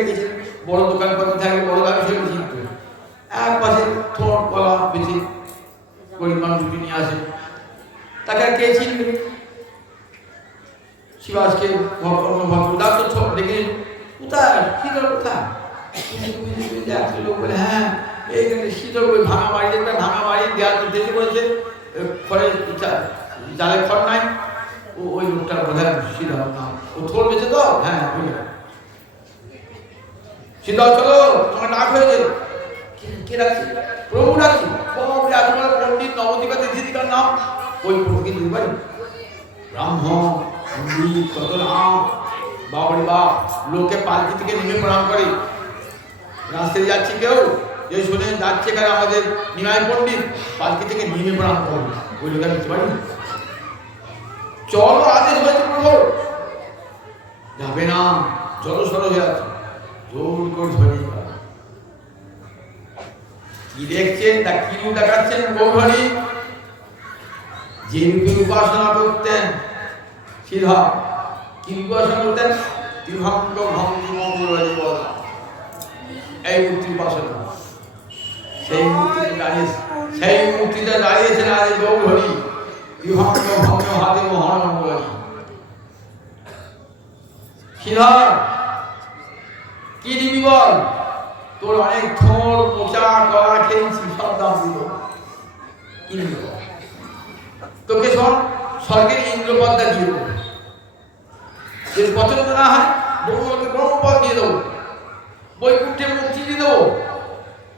বড় দোকান পাতি থাকে, বড় ব্যবসা চিনত। এক পাশে থোড় কলা বেঁচে গরিব মানুষ নিয়ে আসে, তাকে কে চিনবে? শিবাজকে ডাক্তার দেখে কোথায় শীতল, কোথায় লোক বলে হ্যাঁ এইখানে শীতল, ওই ভাঙা বাড়ি দেখবে, ভাঙা বাড়ি দেওয়াল দেখে বলেছে খড়ে জালে খড় নাই, ওই লোকটার বোধহয় শীতল নাম, ও থোড় বেঁচে তো, হ্যাঁ শীতল চলো, তোমার ডাক হয়েছে। কে ডাকছে? প্রভু ডাকছি। তোমার পণ্ডিত নবদ্বীপের দিদিকার নাম, ওই প্রভুকে দিতে পারি? ব্রাহ্মণ পণ্ডিত কত নাম, বাবারে বাপ, লোকে পালকি থেকে নেমে প্রণাম করে। রাস্তায় যাচ্ছে কেউ, যে শুনে যাচ্ছে কারণ আমাদের নিমাই পণ্ডিত, পালকি থেকে নেমে প্রণাম করবে, ওই লোকে দিতে পারি? চলো, আদেশ হয়েছে প্রভু, যাবে না, জলসর হয়ে আছে, জোর করে ধরে কি দেখছেন, তা কি দেখাচ্ছেন? গৌরহরি যে রূপে উপাসনা করতেন শ্রীধর, কি উপাসনা করতেন? ত্রিভঙ্গ ভঙ্গ মঙ্গল, এই মূর্তি উপাসনা। সেই মূর্তিতে দাঁড়িয়েছে, সেই মূর্তিতে দাঁড়িয়েছেন আজ গৌরহরি, ত্রিভঙ্গ ভঙ্গ হাতে মহান মঙ্গল। শ্রীধর কি দিবি বল? তোর অনেক থোর মোচা গলা খেয়েছি, সব দাম দিল, কিনল। তোকে স্বর্গের ইন্দ্রপদ্মা দিয়ে দেবো, যদি পছন্দ না হয় বউকে ব্রহ্মপদ দিয়ে দেবো, বৈকুণ্ঠে মুক্তি দিয়ে দেবো।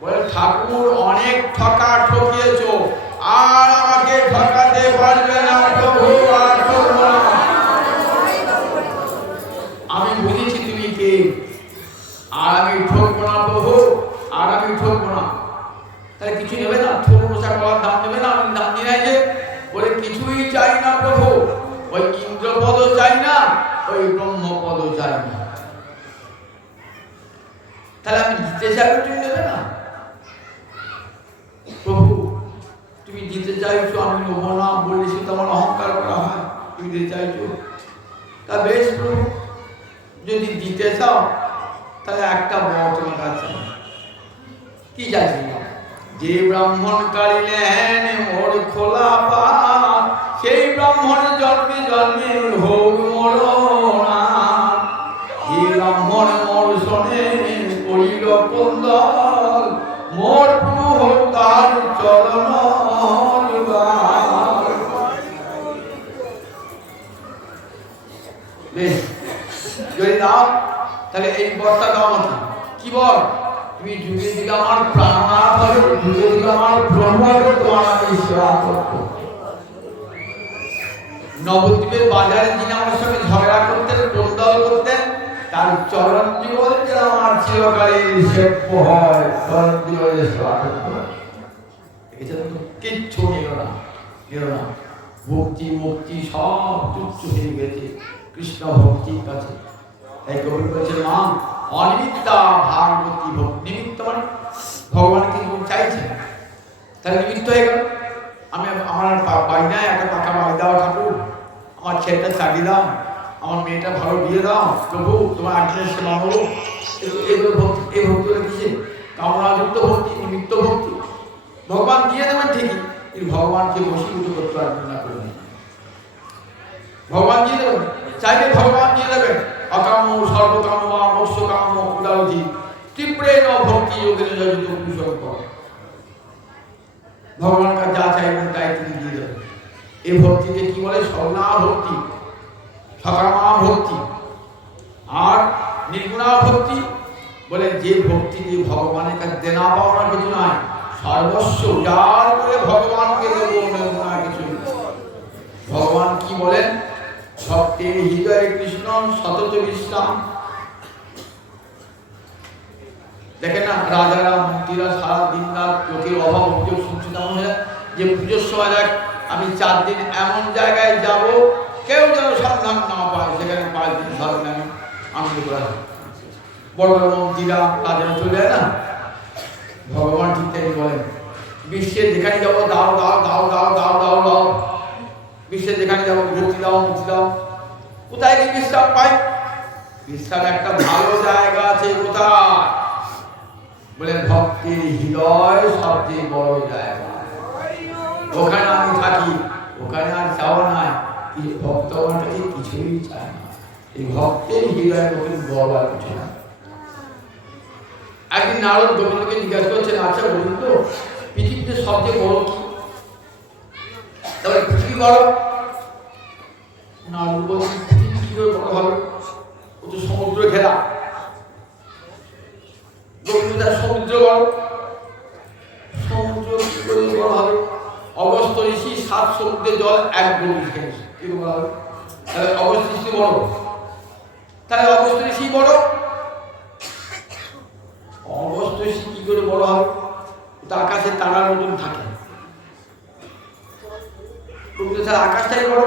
বলে ঠাকুর অনেক ঠকা ঠকিয়েছ, আর আমাকে ঠকাতে পারবে না প্রভু, আর ঠকবো না। আমি বুঝেছি তুমি কে, আর আমি ঠকবো না প্রভু, আর আমি ঠকবো না। তাহলে কিছু নেবে না, থোর মোচা করার দাম নেবে না? আমি দাম নিয়ে যে বলে কিছুই চাই না প্রভু, ওই ইন্দ্রপদ চাই না, ওই ব্রহ্মপদ চাই না। তাহলে আমি দিতে চাইলে তুমি নেবে না? প্রভু তুমি দিতে চাইছো, আমি নেবো না বললে সে তো আমার অহংকার করা হয়। তুমি দিতে চাইছো, তা বেশ প্রভু, যদি দিতে চাও তাহলে একটা বর তোমার কাছে। কি চাইছি? যে ব্রাহ্মণ কাড়িলেন মোর খোলা পাত, সেই ব্রাহ্মণ জন্মে জন্মে হোক মরণা। যে ব্রাহ্মণ মোর শোনে করিল কুন্দল, মোর প্রভু হোক তার চরণ। বেশ, যদি দাও তাহলে এই বরটা দাও আমাকে। কি বর? তুমি যুগে যুগে আমার প্রাণনাথ হবে, যুগে যুগে আমার ব্রহ্ম হবে, তোমার আমি সেবা করব। নবদ্বীপের বাজারে যিনি আমার সঙ্গে ঝগড়া করতেন, কোন্দল করতেন, তার চরণ জীবন যেন আমার চিরকালের সেব্য হয়, চরণ জীবনের সেবা করতে হয়। কিচ্ছু নিল না, নিল না। ভক্তি মুক্তি সব তুচ্ছ হয়ে গেছে কৃষ্ণ ভক্তির কাছে। তাই কবি বলছে মা অনিমিত্তা ভাগবতী ভক্তি। নিমিত্ত মানে ভগবান কিছু চাইছে, তাহলে নিমিত্ত হয়ে গেল। আমি আমার বাড়ি নাই, একটা পাকা বাড়ি দাও ঠাকুর, আমার ছেলেটা চাকরি দাও, আমার মেয়েটা ভালো বিয়ে দাও প্রভু, তোমার একজনের সেবা হলো। এগুলো ভক্তি, এই ভক্তি হলে কিসে? কামনাযুক্ত ভক্তি, নিমিত্ত ভক্তি। ভগবান দিয়ে দেবেন ঠিকই, কিন্তু ভগবানকে বশীভূত করতে পারবেন না করে। ভগবান দিয়ে দেবেন, চাইলে ভগবান দিয়ে দেবেন। অকাম সর্বকাম বা মোক্ষকাম উদারধি তীব্রেণ ভক্তি যোগেন জড়িত কুশল। ভগবান কাছে যা চাইবেন তাই তিনি দিয়ে দেবেন। এই ভক্তিকে কি বলে? সগুণা ভক্তি, সকামা ভক্তি। আর নির্গুণা ভক্তি বলে যে ভক্তি দিয়ে ভগবানের কাছে দেনা পাওনা কিছু নাই, সর্বস্ব উজাড় করে ভগবানকে দেবো, নেব না কিছু। ভগবান কি বলেন? ভক্তের হৃদয়ে কৃষ্ণ সতত বিশ্রাম। দেখেন না, রাজারা মন্ত্রীরা সারা দিন রাত লোকের অভাব অভিযোগ শুনছে, তেমন হয়ে যে পুজোর সময় দেখ আমি 4 দিন এমন জায়গায় যাব কেউ যেন সন্ধান না পায়, সেখানে 5 দিন 7 দিন আমি আনন্দ করা। বড় বড় মন্ত্রীরা তাদের চলে যায় না। ভগবান ঠিক তাই বলেন, বিশ্বে যেখানে যাবো দাও দাও দাও দাও দাও দাও দাও, বিশ্বে যেখানে যাবো মুক্তি দাও মুক্তি দাও। কোথায় কি বিশ্রাম পাই? বিশ্রাম একটা ভালো জায়গা আছে, কোথায়? বলে ভক্তির হৃদয় সবচেয়ে বড় জায়গা, ওখানে আমি থাকি। ওখানে আর চাওয়া নাই, ভক্তগণকে কিছুই চায় না। এই ভক্তের হৃদয় ওখানে বড় আর কিছু না। একদিন নারদ গোবিন্দকে জিজ্ঞাসা করছেন, আচ্ছা বলুন তো পৃথিবীতে সবচেয়ে বড় কি? তাহলে পৃথিবী বড়। নারদ বলছেন পৃথিবী কি করে বড় হবে? ও তো সমুদ্র ঘেরা। গোবিন্দ সমুদ্র বড়, সমুদ্র কি করে বড় হবে? অগস্ত্য ঋষি 7 সমুদ্রের জল এক গভীর খেয়েছে, কি বলা হবে? তাহলে অগস্ত্য ঋষি বড়, তাহলে অগস্ত্য ঋষি বড়। অগস্ত্য ঋষি কি করে বড় হবে? তো আকাশে তারার মতন থাকে, আকাশটাই বড়।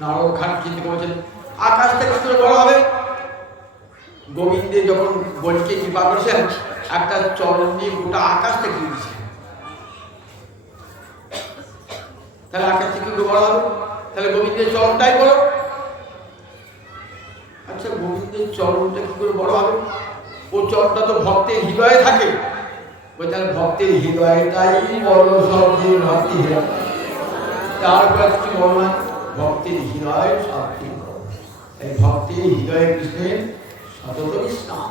নারদ খান চিন্তা করেছেন আকাশটা কি করে বড় হবে? গোবিন্দে যখন বলিকে কৃপা করেছেন, একটা চরণ নিয়ে গোটা আকাশটা ঘিরে দিয়েছে। তাহলে আকাশটা কি করে বড় হবে? তাহলে গোবিন্দের চরণটাই বড়। আচ্ছা গোবিন্দের চরণটা কি করে বড় হবে? ও চরণটা তো ভক্তের হৃদয়ে থাকে। ওই তাহলে ভক্তের হৃদয়টাই বড়, সবচেয়ে ভক্তি হৃদয়। তারপর কিছু বড় না, ভক্তের হৃদয় সবচেয়ে বড়। এই ভক্তের হৃদয়ে কৃষ্ণের সতত বিশ্রাম।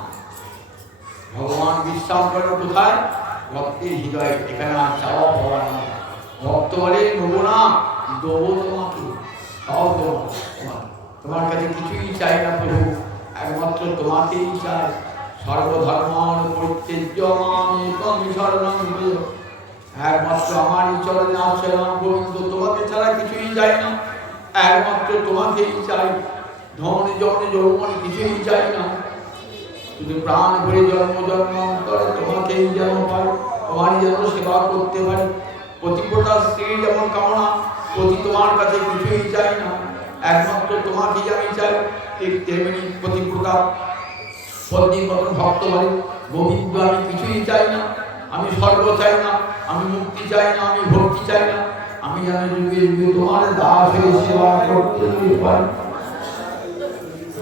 ভগবান বিশ্রাম করেন কোথায়? ভক্তের হৃদয়ে। এখানে আর চাওয়া পাওয়া না। ভক্ত বলে নেবো না, দেবো তোমাকে, সব দেবো তোমার কাছে কিছুই চাই না প্রভু, একমাত্র তোমাকেই চাই। সর্বধর্মান পরিত্যজ্য মাম একং শরণং ব্রজ। একমাত্র আমারই চরণে আশ্রয় গোবিন্দ, তোমাকে ছাড়া কিছুই চাই না, একমাত্র তোমাকেই চাই। ধন জন যৌবন কিছুই চাই না, শুধু প্রাণ ভরে জন্ম জন্মান্তরে তোমাকেই যেন পাই, তোমারই যেন সেবা করতে পারি। পতিব্রতা স্ত্রী যেমন কামনা, পতি তোমার কাছে কিছুই চাই না, একমাত্র তোমাকেই আমি চাই। ঠিক তেমনি পতিব্রতা পত্নীর মতন ভক্ত বলে গোবিন্দ আমি কিছুই চাই না, আমি স্বর্গ চাই না, আমি মুক্তি চাই না, আমি ভক্তি চাই না, আমি যেন যুগে যুগে তোমার দাস হয়ে সেবা করতে পারি।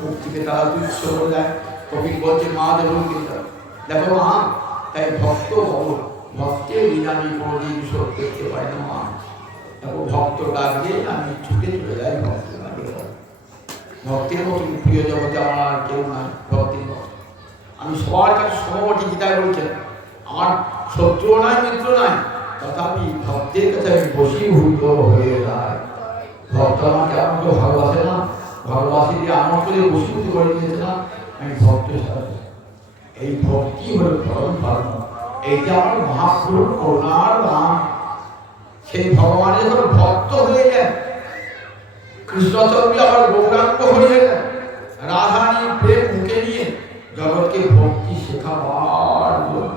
মুক্তিকে তারা তুচ্ছ করে দেয়। কবি বলছে মা দেবন কিন্তু দেখো মা, তাই ভক্ত বলো, ভক্তের বিনা আমি কোনোদিন শোক দেখতে পাই না মা। দেখো ভক্ত ডাকে আমি ছুটে চলে যাই, ভক্ত ডাকে। ভক্তের মতন প্রিয় জগতে আমার আর কেউ নাই, ভক্তির মতো। আমি সবার কাছে সমবটি গীতায় বলছেন, আমার শত্রু নাই মিত্র নাই, তথাপি ভক্তের কাছে আমি বশীভূত হয়ে যাই। ভক্ত আমাকে আমাকে ভালোবাসে না, ভালোবাসি দিয়ে আমার করে বশীভূত করে দিয়েছে না, আমি ভক্ত সাথে। এই ভক্তি হল পরম ধর্ম, এইটা আমার মহাপ্রভুর করুণার দান। সেই ভগবানের যখন ভক্ত হয়ে যায়, কৃষ্ণচন্দ্র আবার গৌরাঙ্গ হয়ে গেলেন, রাধারানীর প্রেম মুখে নিয়ে জগৎকে ভক্তি শেখাবার জন্য।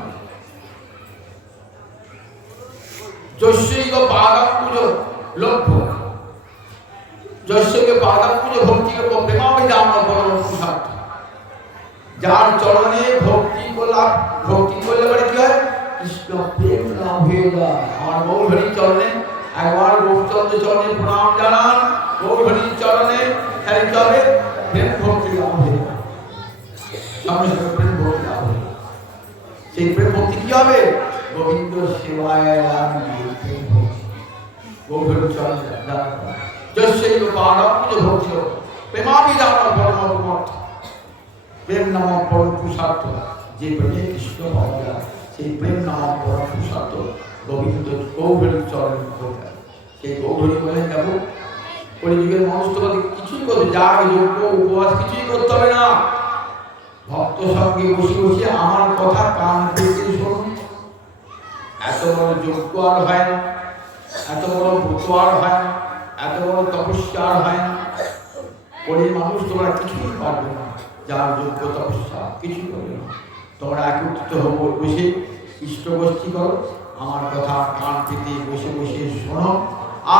যস্যৈব পাদাম্বুজ লভ্য, যস্যৈব পাদাম্বুজ ভক্তিকে প্রেমাভিধান পরম পুরুষার্থ। যার চরণে ভক্তি করলাম, ভক্তি করলে পরে কি হয়? কৃষ্ণ প্রেম লাভ হয়ে যায়। আমার গৌরহরির চরণে একবার গৌরচন্দ্র চরণে প্রণাম জানান, গৌরহরির চরণে তাই কি হবে? প্রেম ভক্তি লাভ হয়ে যায়, সঙ্গে সঙ্গে প্রেম ভক্তি লাভ হয়ে যায়। সেই প্রেম ভক্তি কি হবে? গোবিন্দ সেবায় আমি প্রেম ভক্তি, গৌরহরির চরণে জানান। যস্যৈব পাদাম্বুজ ভক্তি প্রেমাভিধান পরম পুরুষার্থ। প্রেম নামক পরম পুরুষার্থ, যে প্রেমে কৃষ্ণ পাওয়া যায়, সেই প্রেম নামক পরম পুরুষার্থ গোবিন্দ গৌরহরির চরণে ঘটে। সেই গৌরহরি বলেন দেখো কলিযুগের মানুষ তোমাকে কিছুই করবে, যাগ যজ্ঞ উপবাস কিছুই করতে হবে না, ভক্ত সঙ্গে বসে বসে আমার কথা কান পেতে শুনুন। এত বড় যজ্ঞ আর হয় না, এত বড় ব্রত আর হয় না, এত বড় তপস্যা আর হয় না। কলির মানুষ তোমরা কিছুই পারবে না, যার যোগ্য তপস্যা কিছু করবে না। তোমরা একত্রিত হবো, বসে ইষ্টগোষ্ঠী করো, আমার কথা কান পেতে বসে বসে শোনো,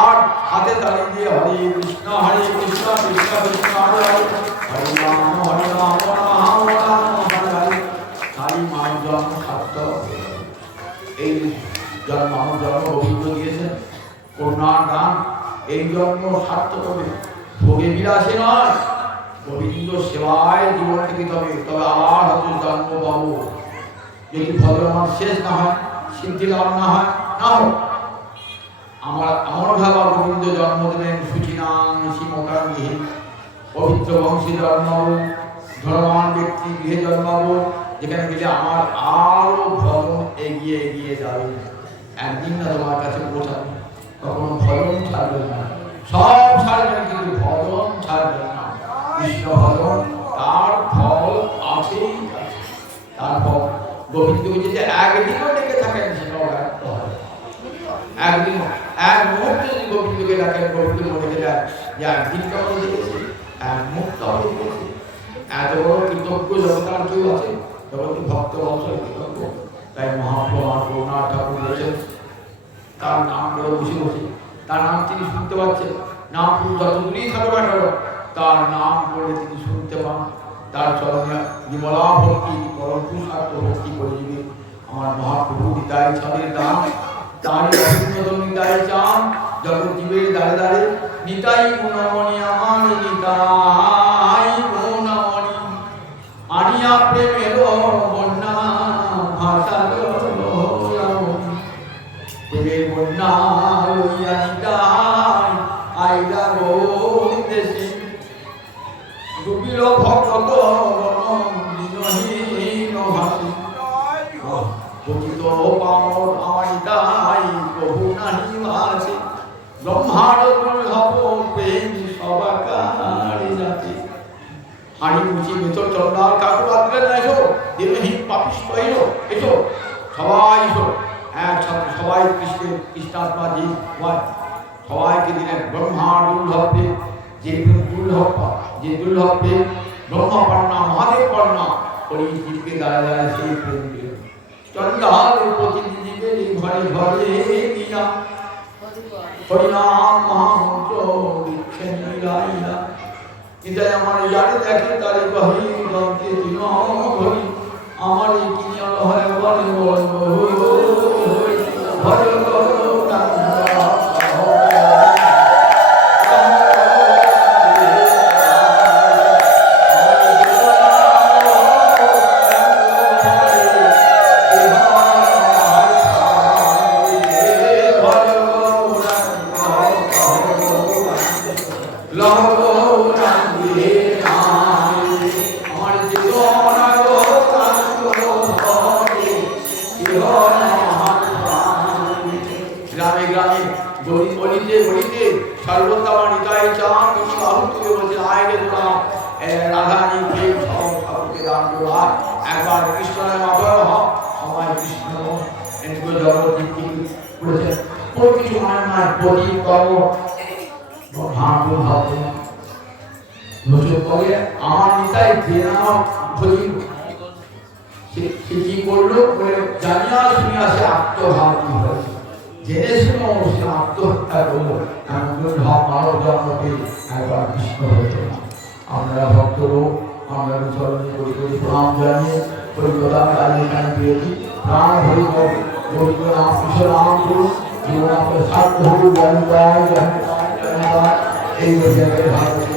আর হাতে তালি দিয়ে হরে কৃষ্ণ কৃষ্ণ কৃষ্ণ হরে হরে, হরে রাম রাম হরে হরে। তাই মানব জন্ম সার্থক। এই জন্ম আমার জন্ম গোবিন্দ দিয়েছেন, করুণার দান। এই জন্ম সার্থক হবে, ভোগে বিলাসে নয়, গোবিন্দ সেবায় জীবন থেকে তবে তবে আবার হয়তো জন্ম পাবো। যদি ভদ্র আমার শেষ না হয়, সিদ্ধি লাভ না হয়, না হোক, আমার ভাবা গোবিন্দ জন্ম দেবেন সুচিনাং শ্রীমকারী, পবিত্র বংশে জন্মাবো, ধর্মবান ব্যক্তি গৃহে জন্মাবো, যেখানে গেলে আমার আরো ভজন এগিয়ে এগিয়ে যাবে। একদিন না তোমার কাছে পৌঁছাবে, কখনো ভজন ছাড়বে না, সব ছাড়বেন কিন্তু ভজন ছাড়বেন না। কৃষ্ণ ভজন তার ফল আছেই আছে, তার ফল গোবিন্দকে যদি একদিনও ডেকে থাকেন সেটাও ব্যর্থ হয়। একদিন এক মুহূর্তে যদি গোবিন্দকে ডাকেন, গোবিন্দ মনে যায় যে একদিন কেমন দেখেছি, এক মুহূর্ত দেখেছি। এত বড় কৃতজ্ঞ জগতার কেউ আছে? জগতের ভক্ত বংশের কৃতজ্ঞ। তাই মহাপ্রভু আমার করুণার ঠাকুর বলেছেন, তার নাম করে বসে বসে, তার নাম তিনি শুনতে পাচ্ছেন। নাম যত দূরেই থাকো না কেন, তার নাম করে তিনি শুনতে পান। তার চরণে বিমলা ভক্তি, পরম পুরুষার্থ ভক্তি করে দিবে আমার মহাপ্রভু। নিতাই চাঁদের দাম, তারই অভিন্নতম নিতাই চাঁদ, জগৎ জীবের দাঁড়ে দাঁড়ে। নিতাই গুণমণি আমার, নিতাই গুণমণি, আনিয়া প্রেমের বন্যা ভাসালো প্রেমের বন্যা লইয়া নিতাই আইলা গো দেশে। ডুবিল ভক্ত দিনহীন ভাসি, আছে ব্রহ্মার দুর্লভ প্রেম সবাকার জাতি হাড়ি মুচি ভেতর চন্দার কাকু আদলেন না এসো দেবহীন পাপিষ্ঠ এসো এসো সবাই এসো একসাথে সবাই কৃষ্ণের কৃষ্ণাত্মা জীব সবাইকে দিলেন ব্রহ্মার দুর্লভ প্রেম যে দুর্লভ প্রেম ব্রহ্মা পান্না মহাদেব পান্না ওই জীবকে দ্বারা দ্বারা সেই প্রেম দিল চন্দ্রাল প্রতিটি জীবের ঘরে ঘরে কিনা হরিনাম মহামন্ত্র দিচ্ছে নীলাইলা এটাই আমার যারে দেখে তারে কহি লঙ্কে দিন হরি আমার এই কিনিয়া হয় বলে ভজন করো একবার কৃষ্ণের মাধ্যমে সবাই কৃষ্ণ কোনো কিছু মানে না প্রদীপ কর্ম ভাবু ভাবু নজর করে আমার নিতাই বেনাম প্রদীপ সে কি করলো জানিয়া শুনিয়া সে আত্মঘাতী হয়েছে জেনে শুনেও সে আত্মহত্যা করলো এমন ভাব মানব জন্মকে একবার কৃষ্ণ হতো না আমরা ভক্ত লোক আমরা চরণে করি করি প্রণাম জানিয়ে পরিকতা কাজে এখানে পেয়েছি প্রাণ হরি গরিব নাম কৃষ্ণ নাম করুন জীবন আমাদের সার্থ হল এই জায়গায় ভারত